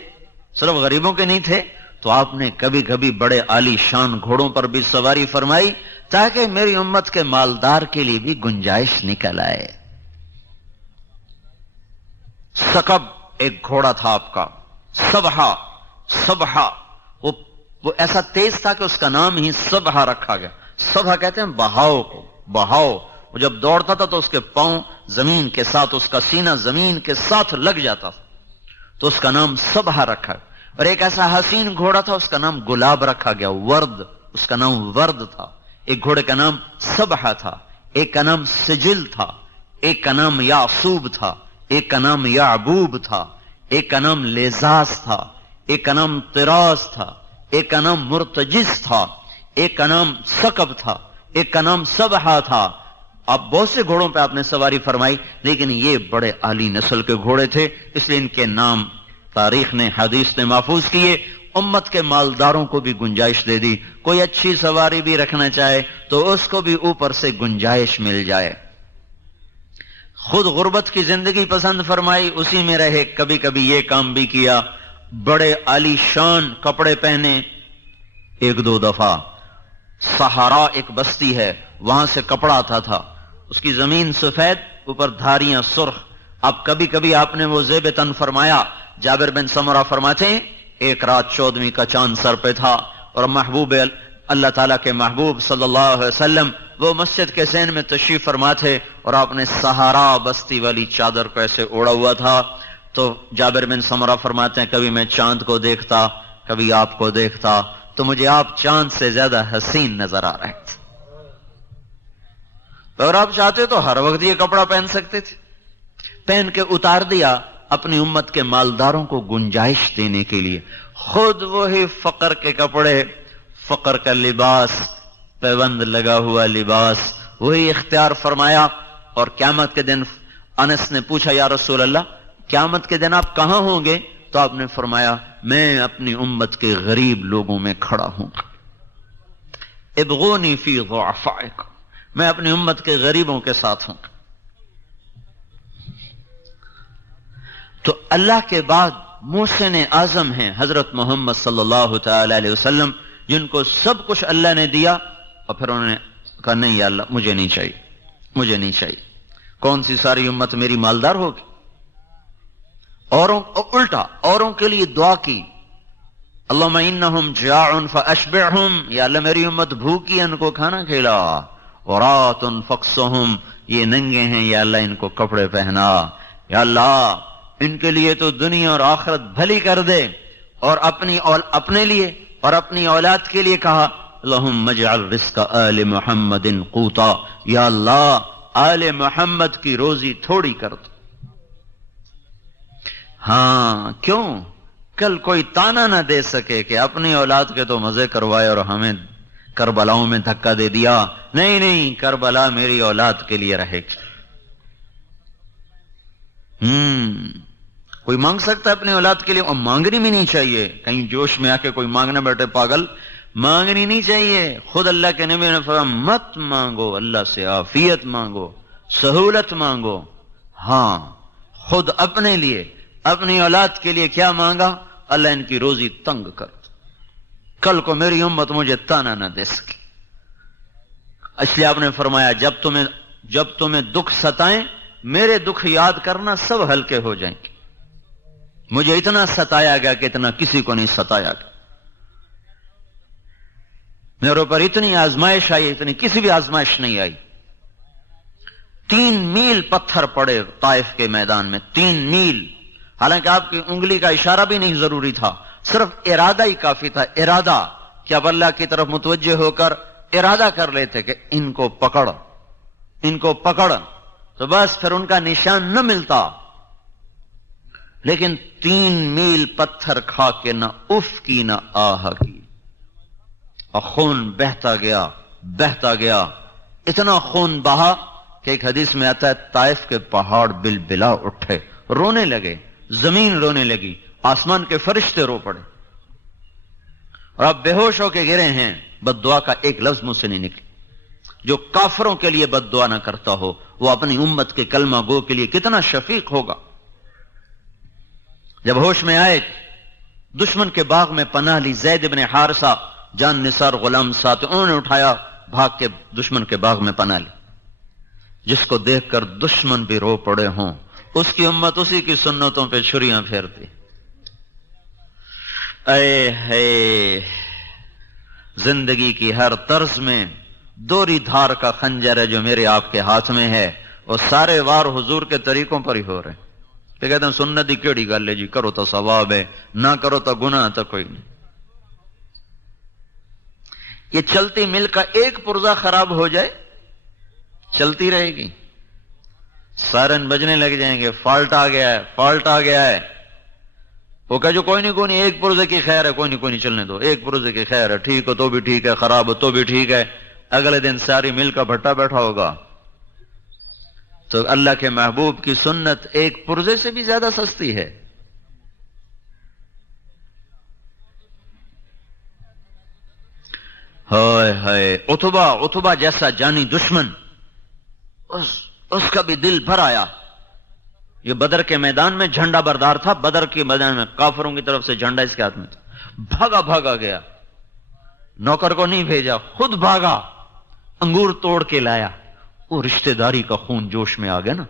صرف غریبوں کے نہیں تھے، تو آپ نے کبھی کبھی بڑے عالی شان گھوڑوں پر بھی سواری فرمائی تاکہ میری امت کے مالدار کے لیے بھی گنجائش نکل آئے۔ سکب ایک گھوڑا تھا آپ کا، سبحہ وہ ایسا تیز تھا کہ اس کا نام ہی سبحہ رکھا گیا۔ سبحہ کہتے ہیں بہاؤ کو، بہاؤ۔ وہ جب دوڑتا تھا تو اس کے پاؤں زمین کے ساتھ، اس کا سینہ زمین کے ساتھ لگ جاتا تھا، تو اس کا نام سبحہ رکھا گیا۔ اور ایک ایسا حسین گھوڑا تھا اس کا نام گلاب رکھا گیا، ورد، اس کا نام ورد تھا۔ ایک گھوڑے کا نام سبحہ تھا، ایک کا نام سجل تھا، ایک کا نام یعصوب تھا، ایک کا نام یعبوب تھا، ایک کا نام لیزاس تھا، ایک کا نام طراز تھا، ایک کا نام مرتجز تھا، ایک کا نام سکب تھا، ایک کا نام سبحہ تھا۔ اب بہت سے گھوڑوں پہ آپ نے سواری فرمائی لیکن یہ بڑے عالی نسل کے گھوڑے تھے، اس لیے ان کے نام تاریخ نے، حدیث نے محفوظ کیے۔ امت کے مالداروں کو بھی گنجائش دے دی، کوئی اچھی سواری بھی رکھنا چاہے تو اس کو بھی اوپر سے گنجائش مل جائے۔ خود غربت کی زندگی پسند فرمائی، اسی میں رہے، کبھی کبھی یہ کام بھی کیا، بڑے عالی شان کپڑے پہنے۔ 1-2 دفعہ صحرا ایک بستی ہے، وہاں سے کپڑا آتا تھا، اس کی زمین سفید، اوپر دھاریاں سرخ۔ اب کبھی کبھی آپ نے وہ زیب تن فرمایا۔ جابر بن سمرہ فرماتے ہیں ایک رات 14ویں کا چاند سر پہ تھا اور محبوب اللہ تعالیٰ کے محبوب صلی اللہ علیہ وسلم وہ مسجد کے ذہن میں تشریف فرما تھے اور آپ نے صحرا بستی والی چادر کو ایسے اوڑا ہوا تھا۔ تو جابر بن سمرہ فرماتے ہیں کبھی میں چاند کو دیکھتا، کبھی آپ کو دیکھتا، تو مجھے آپ چاند سے زیادہ حسین نظر آ رہے تھے۔ اگر آپ چاہتے تو ہر وقت یہ کپڑا پہن سکتے تھے، پہن کے اتار دیا اپنی امت کے مالداروں کو گنجائش دینے کے لیے۔ خود وہی فقر کے کپڑے، فقر کا لباس، پیوند لگا ہوا لباس وہی اختیار فرمایا۔ اور قیامت کے دن انس نے پوچھا یا رسول اللہ قیامت کے دن آپ کہاں ہوں گے؟ تو آپ نے فرمایا میں اپنی امت کے غریب لوگوں میں کھڑا ہوں، ابغونی فی ضعفائکم، میں اپنی امت کے غریبوں کے ساتھ ہوں۔ تو اللہ کے بعد محسن اعظم ہیں حضرت محمد صلی اللہ تعالی علیہ وسلم، جن کو سب کچھ اللہ نے دیا، اور پھر انہوں نے کہا نہیں یا اللہ مجھے نہیں چاہیے، مجھے نہیں چاہیے۔ کون سی ساری امت میری مالدار ہوگی؟ الٹا اوروں کے لیے دعا کی، اللہم انہم جاع فاشبعہم، یا اللہ میری امت بھوکی ہے ان کو کھانا کھلا، عراۃ فاکسہم، یہ ننگے ہیں یا اللہ ان کو کپڑے پہنا، یا اللہ ان کے لیے تو دنیا اور آخرت بھلی کر دے، اور اپنے لیے اور اپنی اولاد کے لیے کہا اللہم اجعل رزق آل محمد قوتا، یا اللہ آل محمد کی روزی تھوڑی کر دو۔ ہاں کیوں؟ کل کوئی تانا نہ دے سکے کہ اپنی اولاد کے تو مزے کروائے اور ہمیں کربلاؤں میں دھکا دے دیا۔ نہیں نہیں، کربلا میری اولاد کے لیے رہے گی۔ کوئی مانگ سکتا ہے اپنی اولاد کے لیے، اور مانگنی بھی نہیں چاہیے۔ کہیں جوش میں آ کے کوئی مانگنے بیٹھے پاگل، مانگنی نہیں چاہیے۔ خود اللہ کے نبی نے فرمایا مت مانگو، اللہ سے عافیت مانگو، سہولت مانگو۔ ہاں خود اپنے لیے، اپنی اولاد کے لیے کیا مانگا؟ اللہ ان کی روزی تنگ کر دو، کل کو میری امت مجھے تانا نہ دے سکے۔ اس لیے آپ نے فرمایا جب تمہیں دکھ ستائیں میرے دکھ یاد کرنا، سب ہلکے ہو جائیں گے۔ مجھے اتنا ستایا گیا کہ اتنا کسی کو نہیں ستایا گیا، میرے اوپر اتنی آزمائش آئی اتنی کسی بھی آزمائش نہیں آئی۔ 3 میل پتھر پڑے طائف کے میدان میں، 3 میل، حالانکہ آپ کی انگلی کا اشارہ بھی نہیں ضروری تھا، صرف ارادہ ہی کافی تھا۔ ارادہ کہ اب اللہ کی طرف متوجہ ہو کر ارادہ کر لیتے کہ ان کو پکڑ، تو بس پھر ان کا نشان نہ ملتا۔ لیکن 3 میل پتھر کھا کے نہ اف کی نہ آہ کی، اور خون بہتا گیا، اتنا خون بہا کہ ایک حدیث میں آتا ہے طائف کے پہاڑ بلبلا اٹھے، رونے لگے، زمین رونے لگی، آسمان کے فرشتے رو پڑے، اور اب بے ہوش ہو کے گرے ہیں۔ بد دعا کا ایک لفظ مجھ سے نہیں نکلی۔ جو کافروں کے لیے بد دعا نہ کرتا ہو وہ اپنی امت کے کلمہ گو کے لیے کتنا شفیق ہوگا۔ جب ہوش میں آئے، دشمن کے باغ میں پناہ لی، زید بن حارثہ جان نثار غلام ساتھ، انہوں نے اٹھایا، بھاگ کے دشمن کے باغ میں پناہ لی۔ جس کو دیکھ کر دشمن بھی رو پڑے ہوں، اس کی امت اسی کی سنتوں پہ چھریاں پھیرتی۔ اے ہے زندگی کی ہر طرز میں دوری دھار کا خنجر ہے جو میرے آپ کے ہاتھ میں ہے، اور سارے وار حضور کے طریقوں پر ہی ہو رہے ہیں۔ تو کہتے ہیں سنت دی کیڑی گل ہے جی، کرو تو ثواب ہے، نہ کرو تو گناہ تو کوئی نہیں۔ یہ چلتی مل کا ایک پرزہ خراب ہو جائے چلتی رہے گی، سائرن بجنے لگ جائیں گے، فالٹ آ گیا ہے۔ وہ کہا جو کوئی نہیں ایک پرزے کی خیر ہے، کوئی نہیں چلنے دو، ایک پرزے کی خیر ہے، ٹھیک ہو تو بھی ٹھیک ہے، خراب ہو تو بھی ٹھیک ہے۔ اگلے دن ساری مل کا بھٹا بیٹھا ہوگا۔ تو اللہ کے محبوب کی سنت ایک پرزے سے بھی زیادہ سستی ہے۔ ہائے ہائے، عتبہ جیسا جانی دشمن، اس کا بھی دل بھر آیا۔ یہ بدر کے میدان میں جھنڈا بردار تھا، بدر کے میدان میں کافروں کی طرف سے جھنڈا اس کے ہاتھ میں تھا، بھاگا گیا، نوکر کو نہیں بھیجا، خود بھاگا، انگور توڑ کے لایا۔ وہ رشتہ داری کا خون جوش میں آ گیا نا،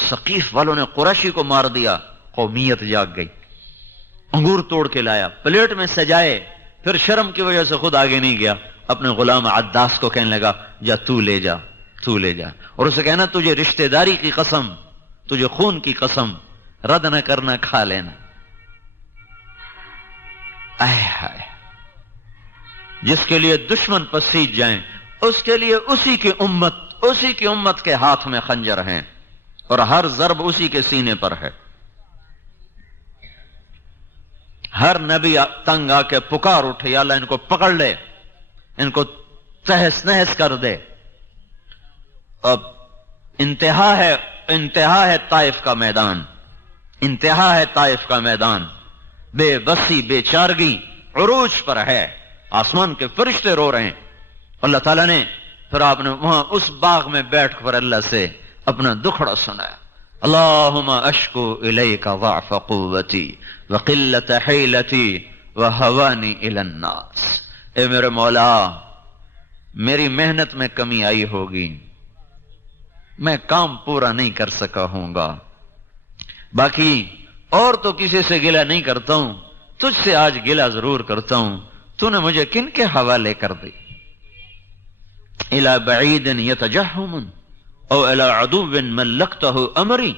ثقیف والوں نے قریشی کو مار دیا، قومیت جاگ گئی۔ انگور توڑ کے لایا، پلیٹ میں سجائے، پھر شرم کی وجہ سے خود آگے نہیں گیا، اپنے غلام عداس کو کہنے لگا جا تو لے جا، اور اسے کہنا تجھے رشتہ داری کی قسم، تجھے خون کی قسم، رد نہ کرنا، کھا لینا۔ جس کے لیے دشمن پسیج جائیں اس کے لیے اسی کی امت کے ہاتھ میں خنجر ہیں، اور ہر ضرب اسی کے سینے پر ہے۔ ہر نبی تنگ آ کے پکار اٹھے یا اللہ ان کو پکڑ لے، ان کو تہس نہس کر دے۔ اب انتہا ہے طائف کا میدان، بے بسی بے چارگی عروج پر ہے، آسمان کے فرشتے رو رہے ہیں۔ اللہ تعالیٰ نے پھر آپ نے وہاں اس باغ میں بیٹھ کر اللہ سے اپنا دکھڑا سنایا، اللہم اشکو الیک ضعف قوتی وقلت حیلتی وہوانی الی الناس، اے میرے مولا میری محنت میں کمی آئی ہوگی، میں کام پورا نہیں کر سکا ہوں گا، باقی اور تو کسی سے گلہ نہیں کرتا ہوں، تجھ سے آج گلہ ضرور کرتا ہوں، تو نے مجھے کن کے حوالے کر دی؟ الی بعید یتجہم او الی عدو ملکتہ امری،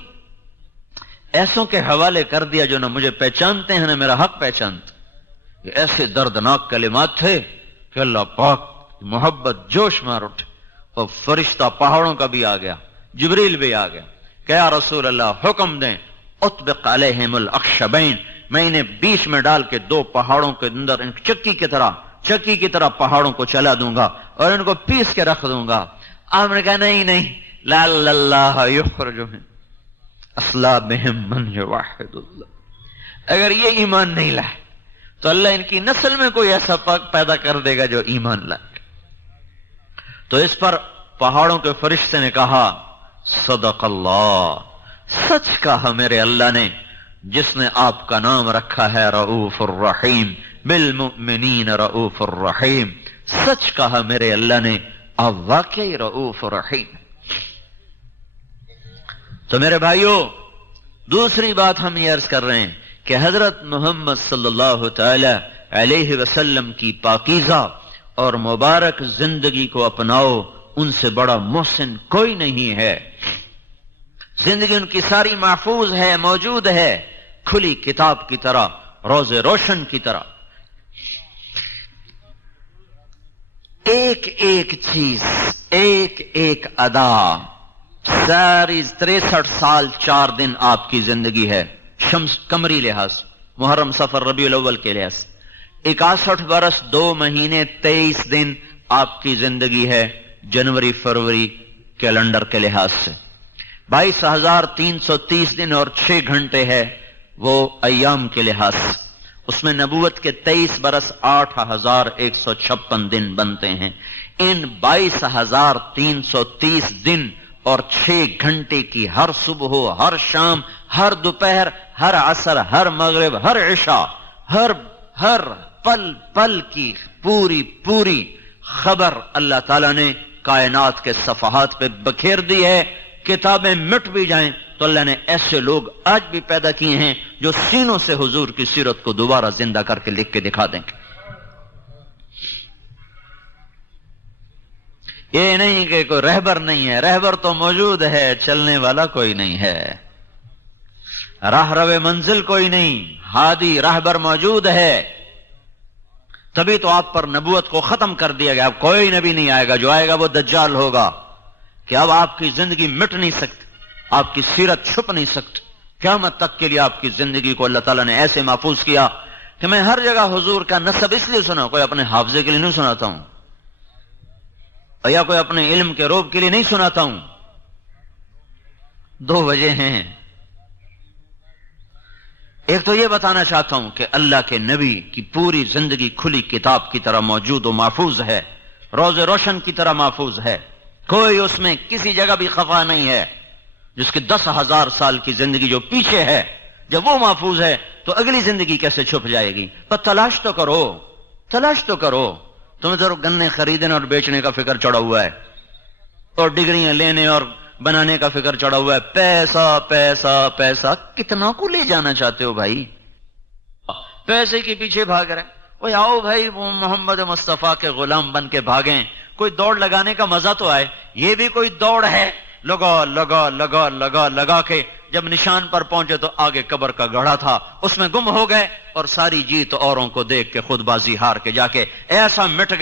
ایسوں کے حوالے کر دیا جو نہ مجھے پہچانتے ہیں نہ میرا حق پہچانتے۔ یہ ایسے دردناک کلمات تھے کہ اللہ پاک محبت جوش مار اٹھے، اور فرشتہ پہاڑوں کا بھی آ گیا، جبریل بھی آ گیا کہ یا رسول اللہ حکم دیں اطبق علیہم الاخشبین، میں انہیں بیچ میں ڈال کے دو پہاڑوں کے اندر ان چکی کی طرح پہاڑوں کو چلا دوں گا اور ان کو پیس کے رکھ دوں گا۔ آپ نے کہا نہیں لعل اللہ یخرج من اصلابہم من یوحد اللہ، اگر یہ ایمان نہیں لائے تو اللہ ان کی نسل میں کوئی ایسا پیدا کر دے گا جو ایمان لائے۔ تو اس پر پہاڑوں کے فرشتے نے کہا صدق اللہ، سچ کہا میرے اللہ نے، جس نے آپ کا نام رکھا ہے رؤوف الرحیم، بالمؤمنین رؤوف الرحیم، سچ کہا میرے اللہ نے، آپ واقعی رؤوف الرحیم۔ تو میرے بھائیوں، دوسری بات ہم یہ عرض کر رہے ہیں کہ حضرت محمد صلی اللہ تعالی علیہ وسلم کی پاکیزہ اور مبارک زندگی کو اپناؤ، ان سے بڑا محسن کوئی نہیں ہے۔ زندگی ان کی ساری محفوظ ہے، موجود ہے، کھلی کتاب کی طرح، روز روشن کی طرح۔ ایک ایک چیز، ایک ایک ادا، ساری 63 سال 4 دن آپ کی زندگی ہے، شمس قمری لحاظ، محرم صفر ربیع الاول کے لحاظ، 61 برس 2 مہینے 23 دن آپ کی زندگی ہے، جنوری فروری کیلنڈر کے لحاظ سے 22,330 دن اور 6 گھنٹے ہے وہ ایام کے لحاظ سے، اس میں نبوت کے 23 برس 8,156 دن بنتے ہیں۔ ان 22,330 دن اور 6 گھنٹے کی ہر صبح ہو، ہر شام، ہر دوپہر، ہر عصر، ہر مغرب، ہر عشاء، ہر پل پل کی پوری خبر اللہ تعالیٰ نے کائنات کے صفحات پہ بکھیر دی ہے۔ کتابیں مٹ بھی جائیں تو اللہ نے ایسے لوگ آج بھی پیدا کیے ہیں جو سینوں سے حضور کی سیرت کو دوبارہ زندہ کر کے لکھ کے دکھا دیں گے۔ یہ نہیں کہ کوئی رہبر نہیں ہے، رہبر تو موجود ہے، چلنے والا کوئی نہیں ہے، راہ رو منزل کوئی نہیں، ہادی رہبر موجود ہے۔ تبھی تو آپ پر نبوت کو ختم کر دیا گیا، اب کوئی نبی نہیں آئے گا، جو آئے گا وہ دجال ہوگا، کہ اب آپ کی زندگی مٹ نہیں سکتی، آپ کی سیرت چھپ نہیں سکتی۔ قیامت تک کے لیے آپ کی زندگی کو اللہ تعالیٰ نے ایسے محفوظ کیا کہ میں ہر جگہ حضور کا نسب اس لیے سنا، کوئی اپنے حافظے کے لیے نہیں سناتا ہوں، یا کوئی اپنے علم کے روب کے لیے نہیں سناتا ہوں۔ 2 وجہ ہیں، ایک تو یہ بتانا چاہتا ہوں کہ اللہ کے نبی کی پوری زندگی کھلی کتاب کی طرح موجود و محفوظ ہے، روز روشن کی طرح محفوظ ہے، کوئی اس میں کسی جگہ بھی خفا نہیں ہے۔ جس کی 10,000 سال کی زندگی جو پیچھے ہے، جب وہ محفوظ ہے تو اگلی زندگی کیسے چھپ جائے گی؟ پر تلاش تو کرو۔ تمہیں ذرا گنے خریدنے اور بیچنے کا فکر چڑھا ہوا ہے، اور ڈگریاں لینے اور بنانے کا فکر چڑھا ہوا ہے، پیسہ پیسہ پیسہ، کتنا کو لے جانا چاہتے ہو بھائی؟ پیسے کے پیچھے بھاگ رہے، اوہ آؤ بھائی وہ محمد مصطفیٰ کے غلام بن کے بھاگیں، کوئی دوڑ لگانے کا مزہ تو آئے۔ یہ بھی کوئی دوڑ ہے، لگا کے جب نشان پر پہنچے تو آگے قبر کا گڑھا تھا، اس میں گم ہو گئے، اور ساری جیت اوروں کو دیکھ کے خود بازی ہار کے جا کے ایسا مٹ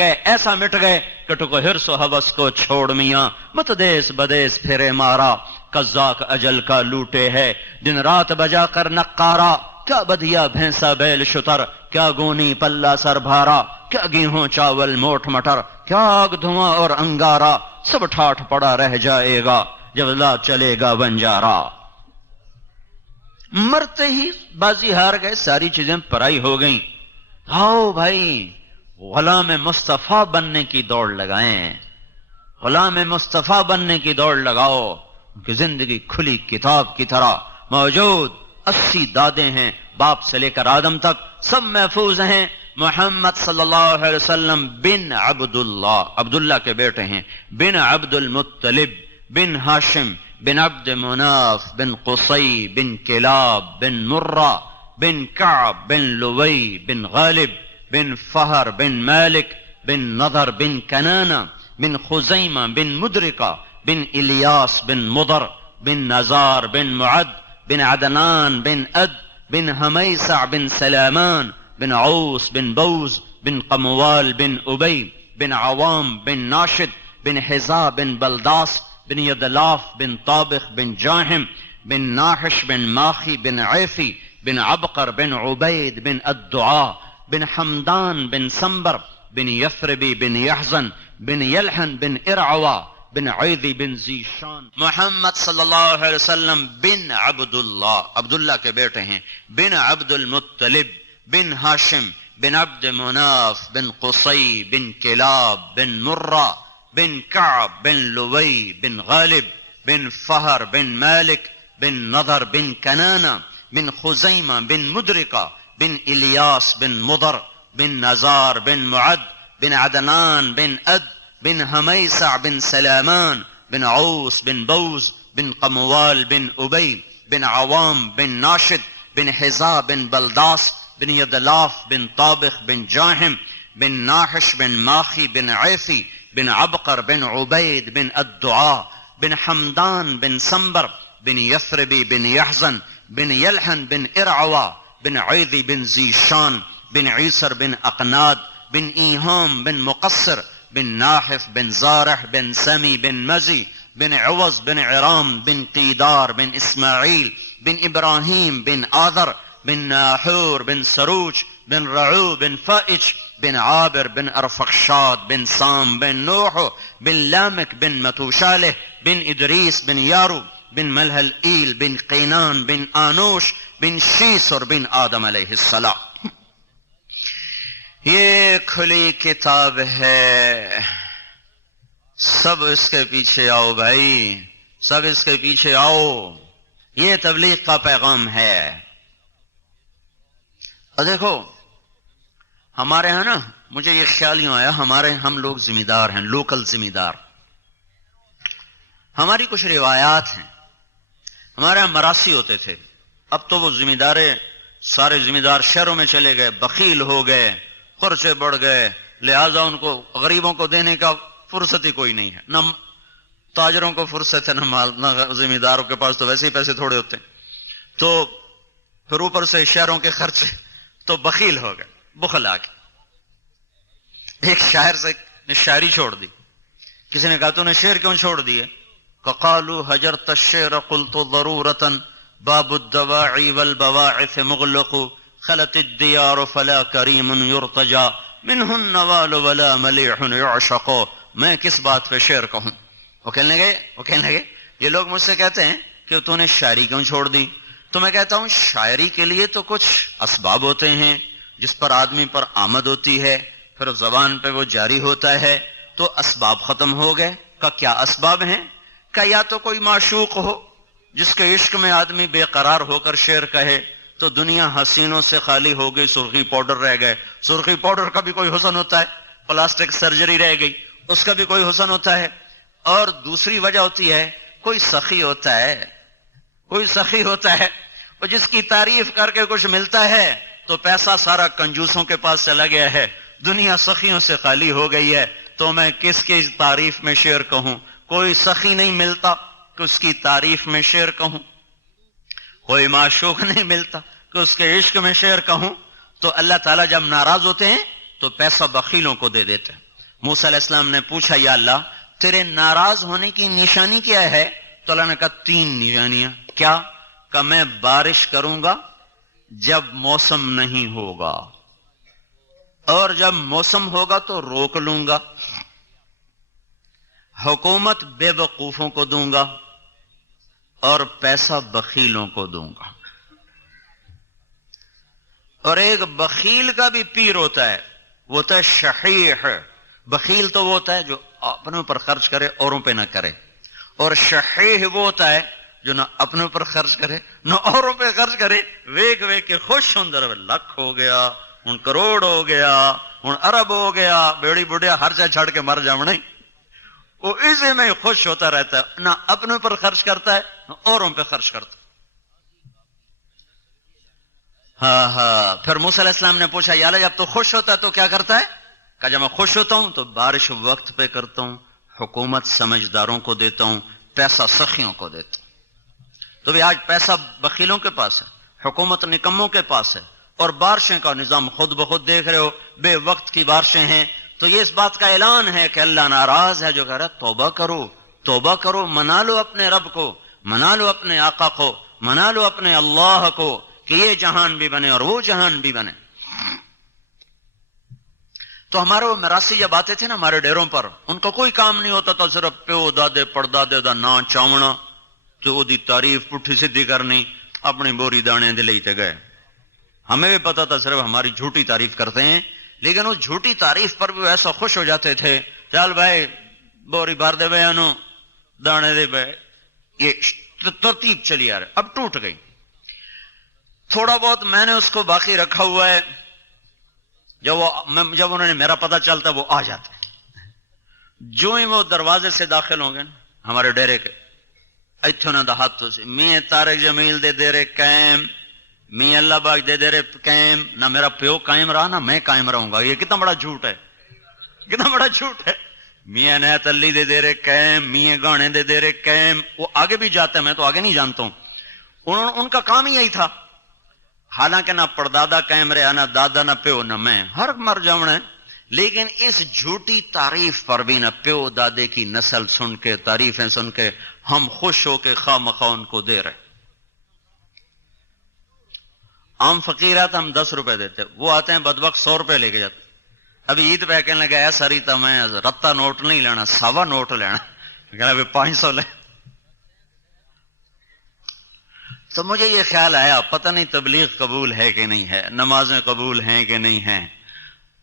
گئے کہ ٹکو ہرس و حوث کو چھوڑ میاں، مت دیس بدیس پھرے مارا، قزاق اجل کا لوٹے ہے دن رات بجا کر نقارا، کیا بدیا بھینسا بیل شتر، کیا گونی پلہ سر بھارا، کیا گیہوں چاول موٹ مٹر، کیا آگ دھواں اور انگارا، سب ٹھاٹھ پڑا رہ جائے گا جب لا چلے گا بنجارا۔ مرتے ہی بازی ہار گئے، ساری چیزیں پرائی ہو گئیں۔ آؤ بھائی غلام مصطفیٰ بننے کی دوڑ لگائیں، غلام مصطفیٰ بننے کی دوڑ لگاؤ، ان کی زندگی کھلی کتاب کی طرح موجود. 80 دادیں ہیں باپ سے لے کر آدم تک، سب محفوظ ہیں. محمد صلی اللہ علیہ وسلم بن عبداللہ، عبداللہ کے بیٹے ہیں، بن عبد المطلب بن ہاشم بن عبد مناف بن قصی بن کلاب بن مرہ بن کعب بن لوی بن غالب بن فہر بن مالک بن نضر بن کنانہ بن خزیمہ بن مدرکہ بن الیاس بن مضر بن نزار بن معد بن عدنان بن اد بن ہمیسع بن سلامان بن عوس بن بوز بن قموال بن ابی بن عوام بن ناشد بن حزا بن بلداس بن یدلاف بن طابخ بن جاہم بن ناحش بن ماخی بن عیفی بن عبقر بن عبید بن الدعاء بن حمدان بن سنبر بن یثربی بن یحزن بن یلحن بن ارعوا بن عیدی بن زیشان. محمد صلی اللہ علیہ وسلم بن عبداللہ، عبداللہ کے بیٹے ہیں، بن عبد المطلب بن ہاشم بن عبد مناف بن قصی بن کلاب بن مرہ بن کعب بن لوی بن غالب بن فہر بن مالک بن نضر بن کنانہ بن خزیمہ بن مدرکہ بن الیاس بن مضر بن نزار بن معد بن عدنان بن اد بن ہمیسع بن سلامان بن عوس بن بوز بن قموال بن ابی بن عوام بن ناشد بن حزا بن بلداس بن یدلاف بن طابخ بن جاہم بن ناحش بن ماخی بن عیفی بن عبقر بن عبید بن الدعاء بن حمدان بن سنبر بن یثربی بن یحزن بن یلحن بن ارعوا بن عیدی بن زیشان بن عیسر بن اقناد بن ایہام بن مقصر بن ناحف بن زارح بن سمی بن مزی بن عوض بن عرام بن قیدار بن اسماعیل بن ابراہیم بن آذر بن ناحور بن سروج بن رعو بن فائج بن عابر بن ارفخشاد بن سام بن نوح بن لامک بن متوشالہ بن ادریس بن یارو بن ملہل ایل بن قینان بن آنوش بن شیسر بن آدم علیہ السلام. یہ کھلی کتاب ہے، سب اس کے پیچھے آؤ بھائی، سب اس کے پیچھے آؤ. یہ تبلیغ کا پیغام ہے. اور دیکھو ہمارے ہاں نا، مجھے یہ خیال یوں آیا، ہم لوگ ذمہ دار ہیں، لوکل ذمہ دار. ہماری کچھ روایات ہیں. ہمارے یہاں مراسی ہوتے تھے، اب تو وہ ذمہ دارے سارے ذمہ دار شہروں میں چلے گئے، بخیل ہو گئے، خرچے بڑھ گئے، لہذا ان کو غریبوں کو دینے کا فرصت ہی کوئی نہیں ہے. نہ تاجروں کو فرصت ہے، نہ ذمہ داروں کے پاس تو ویسے ہی پیسے تھوڑے ہوتے ہیں، تو پھر اوپر سے شہروں کے خرچے، تو بخیل ہو گئے، بخل آ گئے. ایک شاعر سے نے شاعری چھوڑ دی. کسی نے کہا تو نے شعر کیوں چھوڑ دیے؟ قالوا هجرت الشعر قلت ضرورة باب الدواعي والبواعث مغلق خلت الديار فلا كريم يرتجى منه النوال ولا مليح يعشق. میں کس بات پہ شعر کہوں؟ وہ کہنے لگے یہ لوگ مجھ سے کہتے ہیں کہ تو نے شاعری کیوں چھوڑ دی؟ تو میں کہتا ہوں شاعری کے لیے تو کچھ اسباب ہوتے ہیں جس پر آدمی پر آمد ہوتی ہے، پھر زبان پہ وہ جاری ہوتا ہے، تو اسباب ختم ہو گئے. کا کیا اسباب ہیں؟ کہ یا تو کوئی معشوق ہو جس کے عشق میں آدمی بے قرار ہو کر شعر کہے، تو دنیا حسینوں سے خالی ہو گئی، سرخی پاؤڈر رہ گئے. سرخی پاؤڈر کا بھی کوئی حسن ہوتا ہے، پلاسٹک سرجری رہ گئی، اس کا بھی کوئی حسن ہوتا ہے. اور دوسری وجہ ہوتی ہے کوئی سخی ہوتا ہے اور جس کی تعریف کر کے کچھ ملتا ہے تو پیسہ سارا کنجوسوں کے پاس چلا گیا ہے، دنیا سخیوں سے خالی ہو گئی ہے. تو میں کس کی تعریف میں شعر کہوں؟ کوئی سخی نہیں ملتا کہ اس کی تعریف میں شعر کہوں، کوئی معشوق نہیں ملتا کہ اس کے عشق میں شعر کہوں. تو اللہ تعالیٰ جب ناراض ہوتے ہیں تو پیسہ بخیلوں کو دے دیتے ہیں. موسیٰ علیہ السلام نے پوچھا یا اللہ تیرے ناراض ہونے کی نشانی کیا ہے؟ تو اللہ نے کہا 3 نشانیاں. کیا؟ کہ میں بارش کروں گا جب موسم نہیں ہوگا، اور جب موسم ہوگا تو روک لوں گا، حکومت بے وقوفوں کو دوں گا، اور پیسہ بخیلوں کو دوں گا. اور ایک بخیل کا بھی پیر ہوتا ہے، وہ ہوتا ہے شحیح. بخیل تو وہ ہوتا ہے جو اپنے اوپر خرچ کرے، اوروں پہ نہ کرے. اور شحیح وہ ہوتا ہے جو نہ اپنے پر خرچ کرے نہ اوروں پہ خرچ کرے، ویک ویک کے خوش ہوں، در لاکھ ہو گیا، ہن کروڑ ہو گیا، ہن ارب ہو گیا، بیڑی بڑھیا ہر جگہ چھڑ کے مر جاؤں نہیں، وہ اسی میں خوش ہوتا رہتا ہے، نہ اپنے پر خرچ کرتا ہے نہ اوروں پہ خرچ کرتا ہے۔ ہاں پھر موسیٰ علیہ السلام نے پوچھا یا اللہ جب تو خوش ہوتا ہے تو کیا کرتا ہے؟ کہا جب میں خوش ہوتا ہوں تو بارش وقت پہ کرتا ہوں، حکومت سمجھداروں کو دیتا ہوں، پیسہ سخیوں کو دیتا ہوں۔ تو بھی آج پیسہ بخیلوں کے پاس ہے، حکومت نکموں کے پاس ہے، اور بارشیں کا نظام خود بخود دیکھ رہے ہو، بے وقت کی بارشیں ہیں۔ تو یہ اس بات کا اعلان ہے کہ اللہ ناراض ہے جو کہہ رہا ہے توبہ کرو، توبہ کرو، منا لو اپنے رب کو، منا لو اپنے آقا کو، منا لو اپنے اللہ کو کہ یہ جہان بھی بنے اور وہ جہان بھی بنے۔ تو ہمارے وہ میراثی جب آتے تھے نا ہمارے ڈیروں پر، ان کا کوئی کام نہیں ہوتا تھا، صرف پیو دادے پڑدادے دا نا چاونا تو وہ دی تعریف پٹھی سدھی کرنی، اپنی بوری دانے دلئی تے گئے۔ ہمیں بھی پتا تھا صرف ہماری جھوٹی تعریف کرتے ہیں، لیکن اس جھوٹی تعریف پر بھی ایسا خوش ہو جاتے تھے، چل بھائی بوری بھر دے بھائی انو دانے دے بھائی، یہ ترتیب چلی آ رہی، اب ٹوٹ گئی۔ تھوڑا بہت میں نے اس کو باقی رکھا ہوا ہے، جب انہوں نے میرا پتہ چلتا وہ آ جاتے، جو ہی وہ دروازے سے داخل ہوں گے ہمارے ڈیرے کے، اتھوں نہ ہاتھوں سے میاں طارق جمیل دے دے رہے قائم، میاں اللہ باغ دے دے رہے قائم، نہ میرا پیو قائم رہا نہ میں قائم رہوں گا۔ یہ کتنا بڑا جھوٹ ہے، کتنا بڑا جھوٹ ہے۔ میاں عنایت علی دے دے رہے قائم، میاں گانے دے دے رہے قائم، وہ آگے بھی جاتا ہے، میں تو آگے نہیں جانتا ہوں، ان کا کام ہی یہی تھا۔ حالانکہ نہ پردادا قائم رہا، نہ دادا، نہ پیو، نہ میں، ہر مر جاؤں ہے، لیکن اس جھوٹی تعریف پر بھی نہ پیو دادے کی نسل سن کے، تعریفیں سن کے ہم خوش ہو کے خواہ مخواہ ان کو دے رہے۔ عام فقیر آتا ہم 10 روپے دیتے، وہ آتے ہیں بدبخت 100 روپے لے کے جاتے۔ ابھی عید پہ کہنے لگا ایسا ریتا میں رتا نوٹ نہیں لینا، سوا نوٹ لینا، کہنا ابھی 500 لے۔ تو مجھے یہ خیال آیا پتہ نہیں تبلیغ قبول ہے کہ نہیں ہے، نمازیں قبول ہیں کہ نہیں ہیں،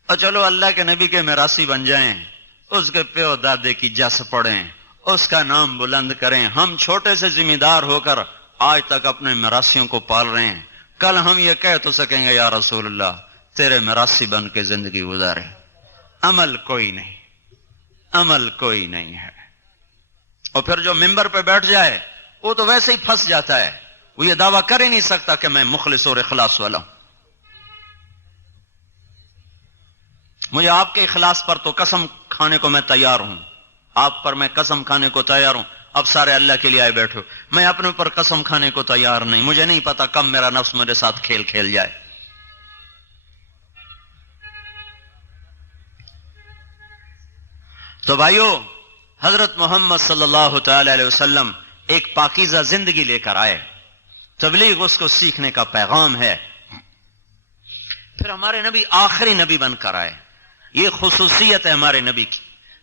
اور چلو اللہ کے نبی کے میراثی بن جائیں، اس کے پیو دادے کی جس پڑھیں، اس کا نام بلند کریں۔ ہم چھوٹے سے ذمہ دار ہو کر آج تک اپنے میراثیوں کو پال رہے ہیں، کل ہم یہ کہہ تو سکیں گے یا رسول اللہ تیرے میراثی بن کے زندگی گزارے۔ عمل کوئی نہیں، عمل کوئی نہیں ہے۔ اور پھر جو ممبر پہ بیٹھ جائے وہ تو ویسے ہی پھنس جاتا ہے، وہ یہ دعویٰ کر ہی نہیں سکتا کہ میں مخلص اور اخلاص والا ہوں۔ مجھے آپ کے اخلاص پر تو قسم کھانے کو میں تیار ہوں، آپ پر میں قسم کھانے کو تیار ہوں، اب سارے اللہ کے لیے آئے بیٹھو، میں اپنے اوپر قسم کھانے کو تیار نہیں، مجھے نہیں پتا کب میرا نفس میرے ساتھ کھیل کھیل جائے۔ تو بھائیو، حضرت محمد صلی اللہ تعالی علیہ وسلم ایک پاکیزہ زندگی لے کر آئے، تبلیغ اس کو سیکھنے کا پیغام ہے۔ پھر ہمارے نبی آخری نبی بن کر آئے، یہ خصوصیت ہے ہمارے نبی کی،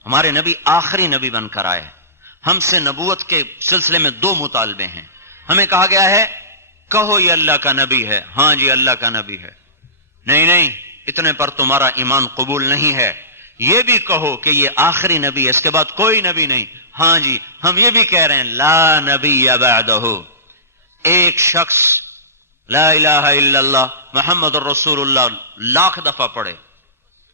ہمارے نبی آخری نبی بن کر آئے۔ ہم سے نبوت کے سلسلے میں 2 مطالبے ہیں، ہمیں کہا گیا ہے کہو یہ اللہ کا نبی ہے، ہاں جی اللہ کا نبی ہے، نہیں اتنے پر تمہارا ایمان قبول نہیں ہے، یہ بھی کہو کہ یہ آخری نبی ہے، اس کے بعد کوئی نبی نہیں، ہاں جی ہم یہ بھی کہہ رہے ہیں لا نبی بعدہ۔ ایک شخص لا الہ الا اللہ محمد الرسول اللہ لاکھ دفعہ پڑھے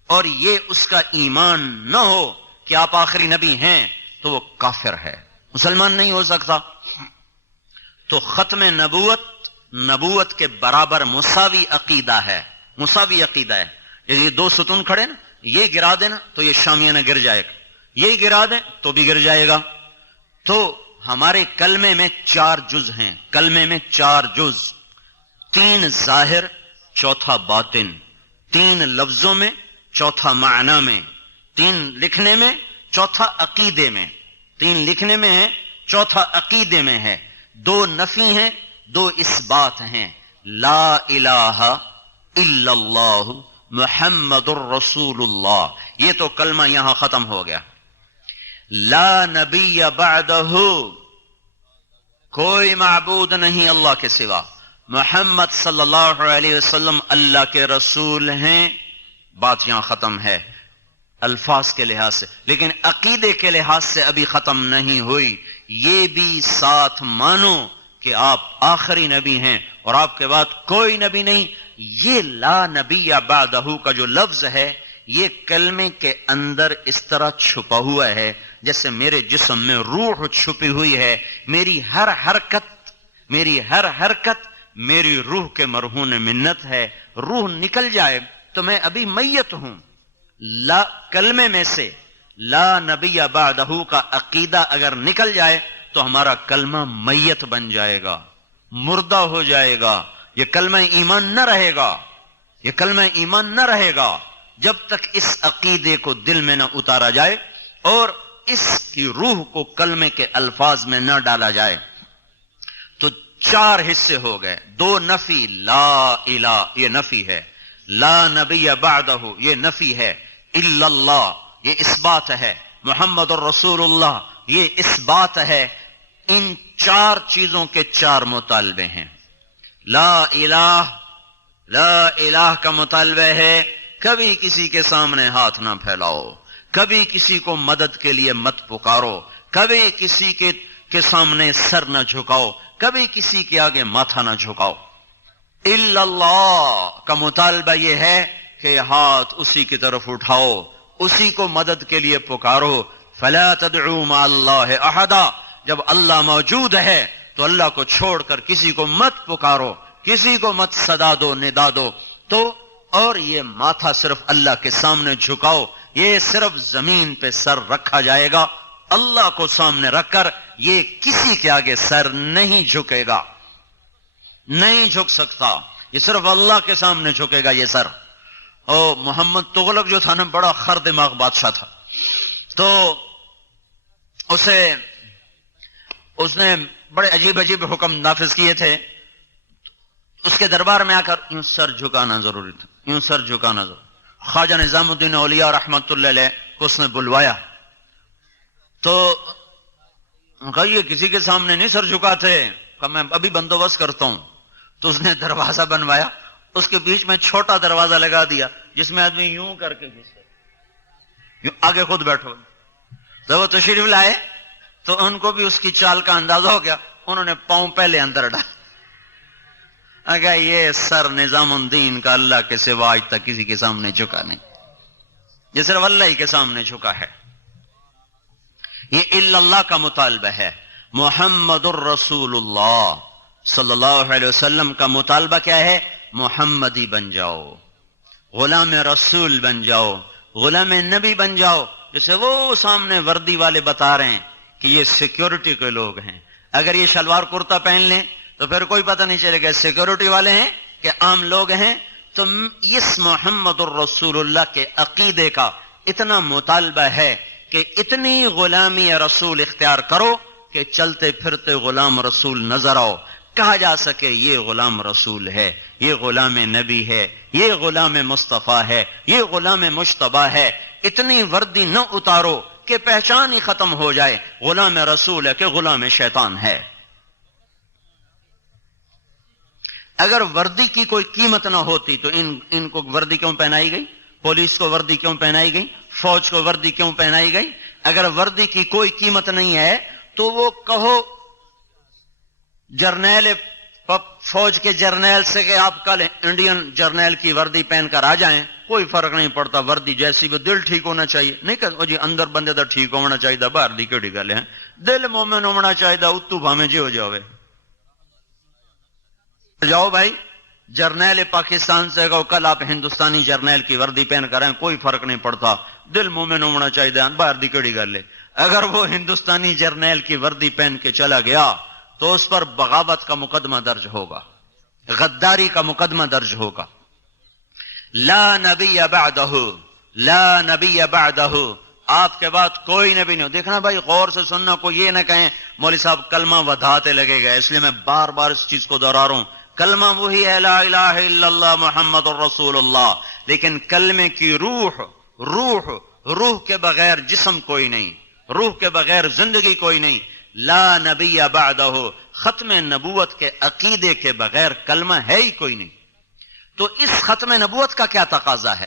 اور یہ اس کا ایمان نہ ہو کہ آپ آخری نبی ہیں تو وہ کافر ہے، مسلمان نہیں ہو سکتا۔ تو ختم نبوت کے برابر مساوی عقیدہ ہے، مساوی عقیدہ ہے۔ یہ 2 ستون کھڑے نا، یہ گرا دینا تو یہ شامیانہ گر جائے گا، یہ گرا دیں تو بھی گر جائے گا۔ تو ہمارے کلمے میں 4 جز ہیں، کلمے میں 4 جز، 3 ظاہر، چوتھا باطن، 3 لفظوں میں، چوتھا معنی میں، 3 لکھنے میں، چوتھا عقیدے میں، 3 لکھنے میں ہے، چوتھا عقیدے میں ہے، 2 نفی ہیں، 2 اثبات ہیں۔ لا الہ الا اللہ محمد الرسول اللہ، یہ تو کلمہ یہاں ختم ہو گیا۔ لا نبی بعدہ، کوئی معبود نہیں اللہ کے سوا، محمد صلی اللہ علیہ وسلم اللہ کے رسول ہیں، بات یہاں ختم ہے۔ الفاظ کے لحاظ سے، لیکن عقیدے کے لحاظ سے ابھی ختم نہیں ہوئی. یہ بھی ساتھ مانو کہ آپ آخری نبی ہیں اور آپ کے بعد کوئی نبی نہیں. یہ لا نبی بعدہ کا جو لفظ ہے یہ کلمے کے اندر اس طرح چھپا ہوا ہے جیسے میرے جسم میں روح چھپی ہوئی ہے. میری ہر حرکت میری روح کے مرہون منت ہے. روح نکل جائے تو میں ابھی میت ہوں. لا کلمے میں سے لا نبی بعدہ کا عقیدہ اگر نکل جائے تو ہمارا کلمہ میت بن جائے گا، مردہ ہو جائے گا. یہ کلمہ ایمان نہ رہے گا، یہ کلمہ ایمان نہ رہے گا جب تک اس عقیدے کو دل میں نہ اتارا جائے اور اس کی روح کو کلمے کے الفاظ میں نہ ڈالا جائے. تو 4 حصے ہو گئے. 2 نفی، لا الہ یہ نفی ہے، لا نبی بعدہ یہ نفی ہے، الا اللہ یہ اس بات ہے، محمد الرسول اللہ یہ اس بات ہے. ان 4 چیزوں کے 4 مطالبے ہیں. لا الہ کا مطالبہ ہے کبھی کسی کے سامنے ہاتھ نہ پھیلاؤ، کبھی کسی کو مدد کے لیے مت پکارو، کبھی کسی کے سامنے سر نہ جھکاؤ، کبھی کسی کے آگے ماتھا نہ جھکاؤ. الا اللہ کا مطالبہ یہ ہے کہ ہاتھ اسی کی طرف اٹھاؤ، اسی کو مدد کے لیے پکارو. فلا تدعوا مع اللہ احدا، جب اللہ موجود ہے تو اللہ کو چھوڑ کر کسی کو مت پکارو، کسی کو مت صدا دو، ندا دو. تو اور یہ ماتھا صرف اللہ کے سامنے جھکاؤ. یہ صرف زمین پہ سر رکھا جائے گا، اللہ کو سامنے رکھ کر. یہ کسی کے آگے سر نہیں جھکے گا، نہیں جھک سکتا، یہ صرف اللہ کے سامنے جھکے گا یہ سر. اور محمد تغلق جو تھا نا بڑا خر دماغ بادشاہ تھا، تو اس نے بڑے عجیب حکم نافذ کیے تھے. اس کے دربار میں آ کر یوں سر جھکانا ضروری تھا، یوں سر جھکانا ضروری. خواجہ نظام الدین اولیاء رحمت اللہ علیہ کو اس نے بلوایا تو یہ کسی کے سامنے نہیں سر جھکاتے، کہ میں ابھی بندوبست کرتا ہوں. تو اس نے دروازہ بنوایا، اس کے بیچ میں چھوٹا دروازہ لگا دیا جس میں آدمی یوں کر کے یوں آگے خود بیٹھو. جب وہ تشریف لائے تو ان کو بھی اس کی چال کا اندازہ ہو گیا. انہوں نے پاؤں پہلے اندر ڈالا. اگر یہ سر نظام الدین کا اللہ کے سوا آج تک کسی کے سامنے جھکا نہیں، یہ صرف اللہ ہی کے سامنے جھکا ہے. یہ الا اللہ کا مطالبہ ہے. محمد الرسول اللہ صلی اللہ علیہ وسلم کا مطالبہ کیا ہے؟ محمدی بن جاؤ، غلام رسول بن جاؤ، غلام نبی بن جاؤ. جیسے وہ سامنے وردی والے بتا رہے ہیں کہ یہ سیکیورٹی کے لوگ ہیں، اگر یہ شلوار کرتا پہن لیں تو پھر کوئی پتہ نہیں چلے گا سیکیورٹی والے ہیں کہ عام لوگ ہیں. تو اس محمد الرسول اللہ کے عقیدے کا اتنا مطالبہ ہے کہ اتنی غلامی رسول اختیار کرو کہ چلتے پھرتے غلام رسول نظر آؤ، کہا جا سکے یہ غلام رسول ہے، یہ غلام نبی ہے، یہ غلام مصطفیٰ ہے، یہ غلام مجتبیٰ ہے. اتنی وردی نہ اتارو کہ پہچان ہی ختم ہو جائے غلام رسول ہے کہ غلام شیطان ہے. اگر وردی کی کوئی قیمت نہ ہوتی تو ان کو وردی کیوں پہنائی گئی؟ پولیس کو وردی کیوں پہنائی گئی؟ فوج کو وردی کیوں پہنائی گئی؟ اگر وردی کی کوئی قیمت نہیں ہے تو وہ کہو جرنیل فوج کے جرنیل سے کہ آپ کل انڈین جرنیل کی وردی پہن کر آ جائیں، کوئی فرق نہیں پڑتا. وردی جیسی بھی، دل ٹھیک ہونا چاہیے. نہیں کہ جی اندر بندے دا ٹھیک ہونا چاہیے، باہر دی کیڑی گل ہے. دل مومن ہونا چاہیے، اتو بھاویں جی ہو جاوے. جاؤ بھائی جرنیل پاکستان سے کہو کل آپ ہندوستانی جرنیل کی وردی پہن کر آئیں، کوئی فرق نہیں پڑتا، دل مومن ہونا چاہیے، باہر دی کیڑی گل ہے. اگر وہ ہندوستانی جرنیل کی وردی پہن کے چلا گیا تو اس پر بغاوت کا مقدمہ درج ہوگا، غداری کا مقدمہ درج ہوگا. لا نبی بعدہ، لا نبی بعدہ، آپ کے بعد کوئی نبی نہیں. دیکھنا بھائی غور سے سننا، کو یہ نہ کہیں مولوی صاحب کلمہ ودھاتے لگے گا، اس لیے میں بار بار اس چیز کو دہرا رہا ہوں. کلمہ وہی ہے لا الہ الا اللہ محمد الرسول اللہ، لیکن کلمے کی روح کے بغیر جسم کوئی نہیں، روح کے بغیر زندگی کوئی نہیں. لا نبی بعدہ، ختم نبوت کے عقیدے کے بغیر کلمہ ہے ہی کوئی نہیں. تو اس ختم نبوت کا کیا تقاضا ہے؟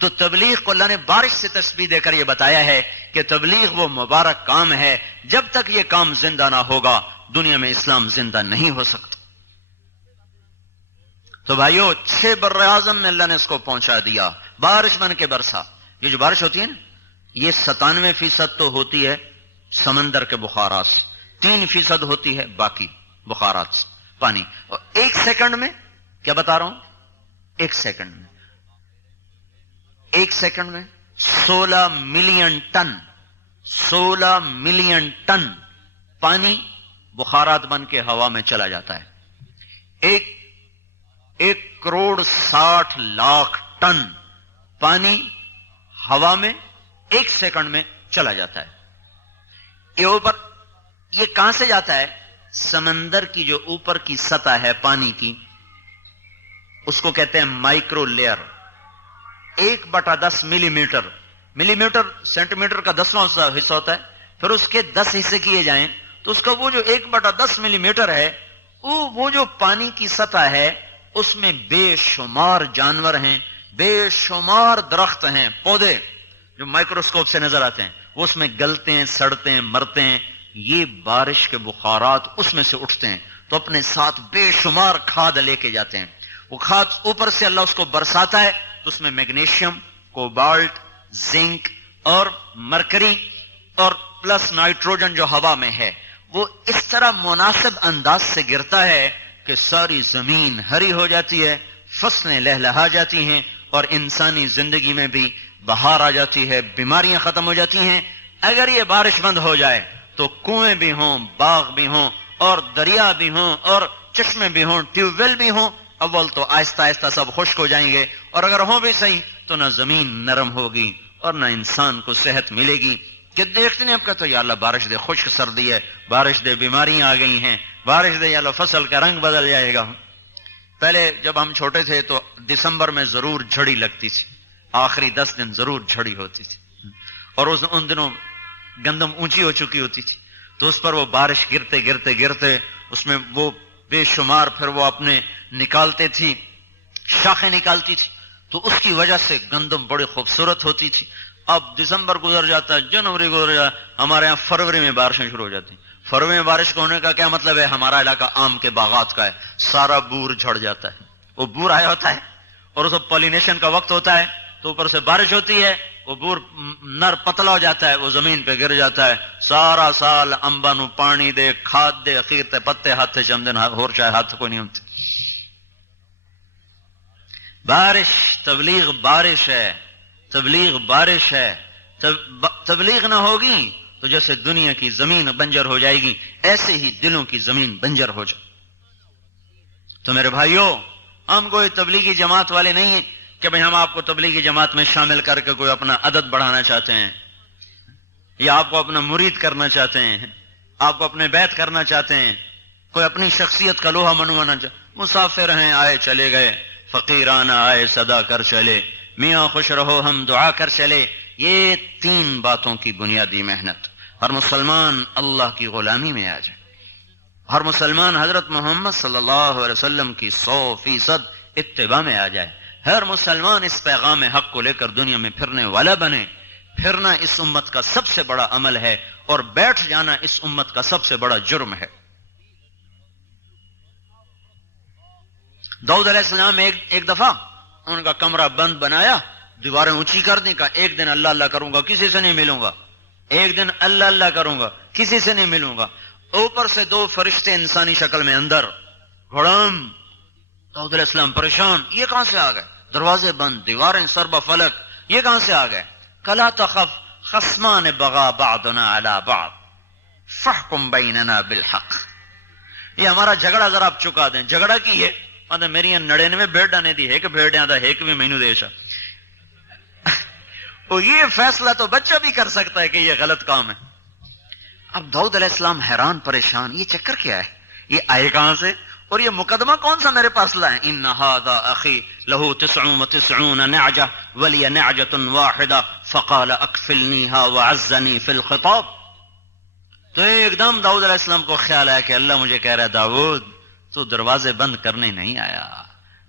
تو تبلیغ کو اللہ نے بارش سے تشبیہ دے کر یہ بتایا ہے کہ تبلیغ وہ مبارک کام ہے، جب تک یہ کام زندہ نہ ہوگا دنیا میں اسلام زندہ نہیں ہو سکتا۔ تو بھائیو 6 بر اعظم میں اللہ نے اس کو پہنچا دیا، بارش بن کے برسا۔ یہ جو بارش ہوتی ہے نا، یہ 97% تو ہوتی ہے سمندر کے بخارات سے، 3% ہوتی ہے باقی بخارات سے پانی، اور 1 سیکنڈ میں، کیا بتا رہا ہوں، 1 سیکنڈ میں 16 ملین ٹن پانی بخارات بن کے ہوا میں چلا جاتا ہے۔ 1,60,00,000 ٹن پانی ہوا میں 1 سیکنڈ میں چلا جاتا ہے۔ یہ اوپر، یہ کہاں سے جاتا ہے؟ سمندر کی جو اوپر کی سطح ہے پانی کی، اس کو کہتے ہیں مائکرو لیئر۔ 1/10 ملی میٹر سینٹی میٹر کا 10واں حصہ ہوتا ہے، پھر اس کے 10 حصے کیے جائیں تو اس کا وہ جو 1/10 ملی میٹر ہے، وہ جو پانی کی سطح ہے اس میں بے شمار جانور ہیں، بے شمار درخت ہیں، پودے جو مائکروسکوپ سے نظر آتے ہیں، وہ اس میں گلتے ہیں، سڑتے ہیں، مرتے ہیں۔ یہ بارش کے بخارات اس میں سے اٹھتے ہیں تو اپنے ساتھ بے شمار کھاد لے کے جاتے ہیں۔ وہ کھاد اوپر سے اللہ اس کو برساتا ہے تو اس میں میگنیشیم، کوبالٹ، زنک اور مرکری اور پلس نائٹروجن جو ہوا میں ہے، وہ اس طرح مناسب انداز سے گرتا ہے کہ ساری زمین ہری ہو جاتی ہے، فصلیں لہلہا جاتی ہیں، اور انسانی زندگی میں بھی بہار آ جاتی ہے، بیماریاں ختم ہو جاتی ہیں۔ اگر یہ بارش بند ہو جائے تو کنویں بھی ہوں، باغ بھی ہوں، اور دریا بھی ہوں، اور چشمے بھی ہوں، ٹیوب ویل بھی ہوں، اول تو آہستہ آہستہ سب خشک ہو جائیں گے، اور اگر ہوں بھی صحیح تو نہ زمین نرم ہوگی اور نہ انسان کو صحت ملے گی۔ کہ دیکھتے ہیں اب کہتے یا اللہ بارش دے، خشک سردی ہے، بارش دے، بیماریاں آ گئی ہیں، بارش دے یا اللہ فصل کا رنگ بدل جائے گا۔ پہلے جب ہم چھوٹے تھے تو دسمبر میں ضرور جھڑی لگتی تھی، آخری 10 دن ضرور جھڑی ہوتی تھی، اور ان دنوں گندم اونچی ہو چکی ہوتی تھی تو اس پر وہ بارش گرتے گرتے گرتے اس میں وہ بے شمار پھر وہ اپنے نکالتے تھی، شاخیں نکالتی تھی، تو اس کی وجہ سے گندم بڑی خوبصورت ہوتی تھی۔ اب دسمبر گزر جاتا ہے، جنوری گزر جاتا ہے، ہمارے ہاں فروری میں بارشیں شروع ہو جاتی ہیں۔ فروری میں بارش کا ہونے کا کیا مطلب ہے؟ ہمارا علاقہ آم کے باغات کا ہے، سارا بور جھڑ جاتا ہے، وہ بور آیا ہوتا ہے اور اس پولینیشن کا وقت ہوتا ہے تو اوپر سے بارش ہوتی ہے، وہ بور نر پتلا ہو جاتا ہے، وہ زمین پہ گر جاتا ہے، سارا سال انبا نو پانی دے، کھاد دے، اخیر تے پتے ہاتھ سے چمدن ہور چاہے ہاتھ کوئی نہیں ہوتے۔ بارش، تبلیغ بارش ہے، تبلیغ بارش ہے۔ تبلیغ نہ ہوگی تو جیسے دنیا کی زمین بنجر ہو جائے گی، ایسے ہی دلوں کی زمین بنجر ہو جائے۔ تو میرے بھائیوں، ہم کوئی تبلیغی جماعت والے نہیں ہیں کہ بھئی ہم آپ کو تبلیغی جماعت میں شامل کر کے کوئی اپنا عدد بڑھانا چاہتے ہیں، یا آپ کو اپنا مرید کرنا چاہتے ہیں، آپ کو اپنے بیعت کرنا چاہتے ہیں، کوئی اپنی شخصیت کا لوہا منوانا چاہتے۔ مسافر ہیں، آئے چلے گئے، فقیرانہ آئے صدا کر چلے، میاں خوش رہو ہم دعا کر چلے۔ یہ 3 باتوں کی بنیادی محنت، ہر مسلمان اللہ کی غلامی میں آ جائے، ہر مسلمان حضرت محمد صلی اللہ علیہ وسلم کی 100% اتباع میں آ جائے، ہر مسلمان اس پیغام حق کو لے کر دنیا میں پھرنے والا بنے۔ پھرنا اس امت کا سب سے بڑا عمل ہے، اور بیٹھ جانا اس امت کا سب سے بڑا جرم ہے۔ داؤد علیہ السلام ایک دفعہ ان کا کمرہ بند بنایا، دیواریں اونچی کر دیں، کہا ایک دن اللہ اللہ کروں گا، کسی سے نہیں ملوں گا، ایک دن اللہ اللہ کروں گا، کسی سے نہیں ملوں گا۔ اوپر سے 2 فرشتے انسانی شکل میں اندر، گھڑم۔ داؤد علیہ السلام پریشان، یہ کہاں سے آ گئے؟ دروازے بند، دیواریں سرب فلک، یہ کہاں سے آ گئے؟ کلا تخف خصمان بغا بعضنا علی بعض فاحکم بیننا بالحق۔ یہ ہمارا جھگڑا ذرا آپ چکا دیں۔ جھگڑا کی ہے میری 99 بھیڑاں نے دی، ایک بھیڑیاں دا ایک بھی مینو دے۔ یہ فیصلہ تو بچہ بھی کر سکتا ہے کہ یہ غلط کام ہے۔ اب داؤد علیہ السلام حیران پریشان، یہ چکر کیا ہے، یہ آئے کہاں سے، اور یہ مقدمہ کون سا میرے پاس لائے؟ ان ھذا اخی لہ 99 نعجہ ولی نعجۃ واحدہ فقال اکفلنیھا وعزنی فی الخطاب۔ تو ایک دم داؤد علیہ السلام کو خیال آیا کہ اللہ مجھے کہہ رہا ہے داؤد تو دروازے بند کرنے نہیں آیا،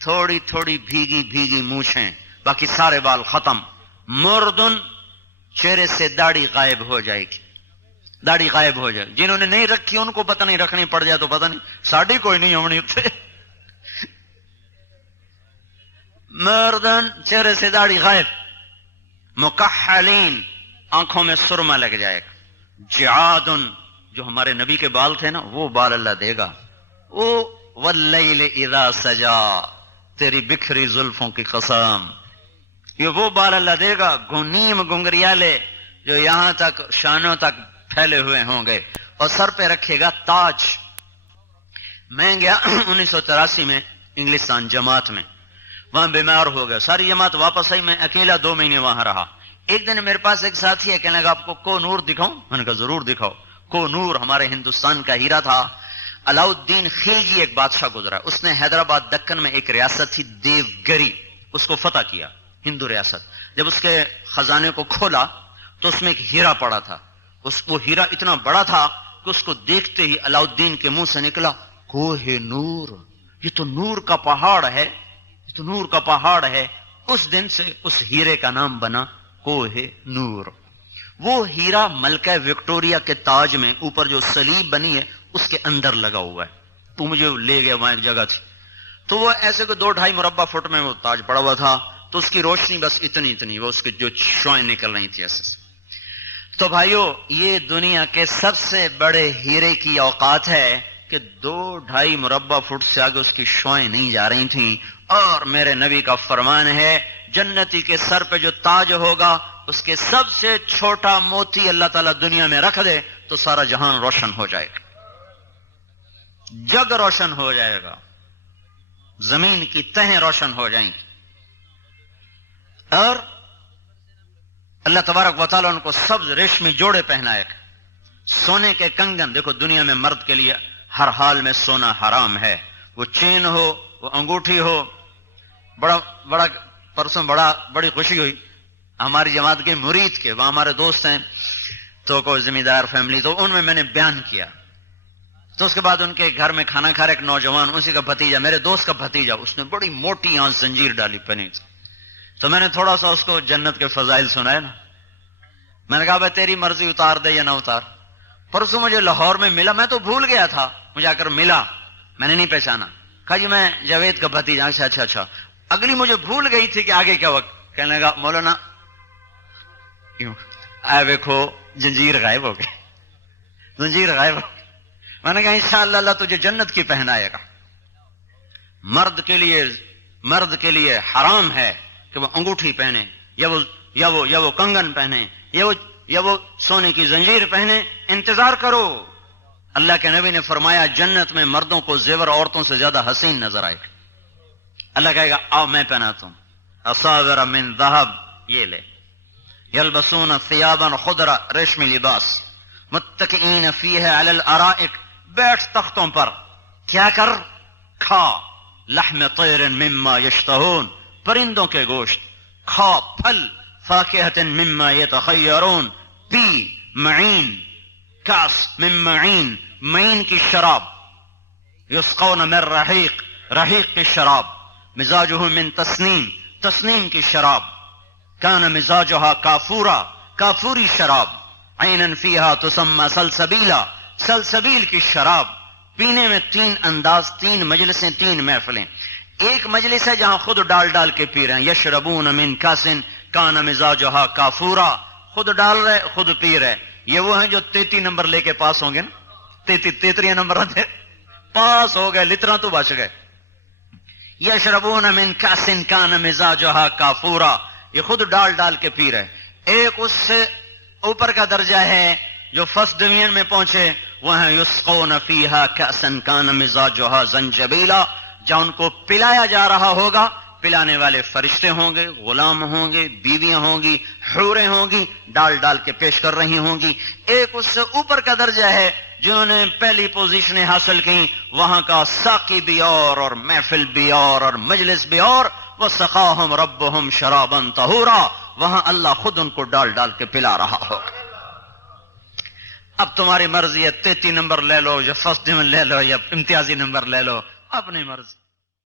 تھوڑی تھوڑی بھیگی بھیگی مونچھیں، باقی سارے بال ختم. مردن، چہرے سے داڑھی غائب ہو جائے گی، داڑھی غائب ہو جائے. جنہوں نے نہیں رکھی ان کو پتہ نہیں، رکھنی پڑ جائے تو پتہ نہیں. ساڑھی کوئی نہیں ہونی اتنے. مردن، چہرے سے داڑھی غائب. مکحلین، آنکھوں میں سرما لگ جائے گا. جعادن، جو ہمارے نبی کے بال تھے نا وہ بال اللہ دے گا. وہ واللیل اذا سجا، تیری بکھری زلفوں کی قسم، یہ وہ بال اللہ دے گا نیم گنگریالے جو یہاں تک شانوں تک پھیلے ہوئے ہوں گے، اور سر پہ رکھے گا تاج. میں گیا 1983 میں انگلستان جماعت میں، وہاں بیمار ہو گیا، ساری جماعت واپس آئی، میں اکیلا 2 مہینے وہاں رہا. ایک دن میرے پاس ایک ساتھی ہے، کہنے لگا آپ کو کوہ نور دکھاؤں؟ میں نے کہا ضرور دکھاؤ. کوہ نور ہمارے ہندوستان کا ہیرا تھا. علاؤالدین خلجی ایک بادشاہ گزرا، اس نے حیدرآباد دکن میں ایک ریاست تھی دیوگری، اس کو فتح کیا، ہندو ریاست. جب اس کے خزانے کو کھولا تو اس میں ایک ہیرا پڑا تھا. وہ ہیرا اتنا بڑا تھا کہ اس کو دیکھتے ہی علاؤالدین کے منہ سے نکلا کوہ نور، یہ تو نور کا پہاڑ ہے، یہ تو نور کا پہاڑ ہے. اس دن سے اس ہیرے کا نام بنا کوہ نور. وہ ہیرا ملکہ وکٹوریا کے تاج میں اوپر جو صلیب بنی ہے اس کے اندر لگا ہوا ہے. تو مجھے لے گیا، وہاں ایک جگہ تھی تو وہ ایسے کو 2-2.5 مربع فٹ میں وہ تاج پڑا ہوا تھا، تو اس کی روشنی بس اتنی وہ اس کے جو شعائیں نکل رہی تھی ایسے. تو بھائیو، یہ دنیا کے سب سے بڑے ہیرے کی اوقات ہے کہ 2-2.5 مربع فٹ سے آگے اس کی شعائیں نہیں جا رہی تھیں. اور میرے نبی کا فرمان ہے جنتی کے سر پہ جو تاج ہوگا اس کے سب سے چھوٹا موتی اللہ تعالیٰ دنیا میں رکھ دے تو سارا جہان روشن ہو جائے گا، جگ روشن ہو جائے گا، زمین کی تہیں روشن ہو جائیں گی. اور اللہ تبارک و تعالیٰ ان کو سبز ریشمی جوڑے پہنائے گا. سونے کے کنگن، دیکھو دنیا میں مرد کے لیے ہر حال میں سونا حرام ہے، وہ چین ہو، وہ انگوٹھی ہو. بڑا پرسوں بڑی خوشی ہوئی، ہماری جماعت کے مرید کے، وہاں ہمارے دوست ہیں تو کوئی ذمہ دار فیملی، تو ان میں نے بیان کیا. تو اس کے بعد ان کے گھر میں کھانا کھا رہا ایک نوجوان، اسی کا بھتیجا، میرے دوست کا بھتیجا، اس نے بڑی موٹی یہاں زنجیر ڈالی پہنی. تو میں نے تھوڑا سا اس کو جنت کے فضائل سنائے نا. میں نے کہا بھائی تیری مرضی، اتار دے یا نہ اتار. پرسوں مجھے لاہور میں ملا، میں تو بھول گیا تھا، مجھے آ کر ملا، میں نے نہیں پہچانا. کہا جی میں جاوید کا بھتیجا. اچھا. اگلی مجھے بھول گئی تھی کہ آگے کیا وقت. کہنے لگا مولانا دیکھو زنجیر غائب ہو گئی، زنجیر غائب ہو گئی. میں نے کہا انشاءاللہ اللہ تجھے جنت کی پہنائے گا. مرد کے لیے حرام ہے کہ وہ انگوٹھی پہنے یا وہ کنگن پہنے یا وہ سونے کی زنجیر پہنے. انتظار کرو. اللہ کے نبی نے فرمایا جنت میں مردوں کو زیور عورتوں سے زیادہ حسین نظر آئے گا. اللہ کہے گا آؤ میں پہناتا ہوں. اصابر من ذهب، یہ لے. یلبسون ثیابا خضرا، ریشمی لباس. متکئین فیہ علی الارائک، بیٹھ تختوں پر. کیا کر؟ کھا. لحم طیر مما یشتہون، پرندوں کے گوشت. کھا پھل. فاکہۃ مما یتخیرون، پی. معین، کاس من معین، معین کی شراب. یسقون من رحیق، رحیق کی شراب. مزاجہ من تسنیم، تسنیم کی شراب. کان مزاجها کافورا، کافوری شراب. عینا فیہا تسمى سلسبیلا، سلسبیل کی شراب. پینے میں 3 انداز، 3 مجلسیں، 3 محفلیں. ایک مجلس ہے جہاں خود ڈال کے پی رہے ہیں. یشربون من کاسن کان مزاجها کافورا، خود ڈال رہے خود پی رہے. یہ وہ ہیں جو 33 نمبر لے کے پاس ہوں گے نا، 33 نمبر تھے، پاس ہو گئے، لترا تو بچ گئے. یشربون من کاسن کان مزاجها کافورا، یہ خود ڈال کے پی رہے. ایک اس سے اوپر کا درجہ ہے جو فرسٹ ڈویژن میں پہنچے، وہ ہیں یسقون فیہا کاسا کان مزاجها زنجبیلا، جہاں ان کو پلایا جا رہا ہوگا. پلانے والے فرشتے ہوں گے، غلام ہوں گے، بیویاں ہوں گی، حوریں ہوں گی، ڈال کے پیش کر رہی ہوں گی. ایک اس سے اوپر کا درجہ ہے جنہوں نے پہلی پوزیشنیں حاصل کی، وہاں کا ساقی بھی اور محفل بھی اور مجلس بھی اور. وَسَقَاهُمْ رَبُّهُمْ شَرَابًا طَهُورًا، وہاں اللہ خود ان کو ڈال کے پلا رہا ہوگا. اب تمہاری مرضی ہے، 33 نمبر لے لو یا فرسٹ ڈویژن لے لو یا امتیازی نمبر لے لو، اپنی مرضی.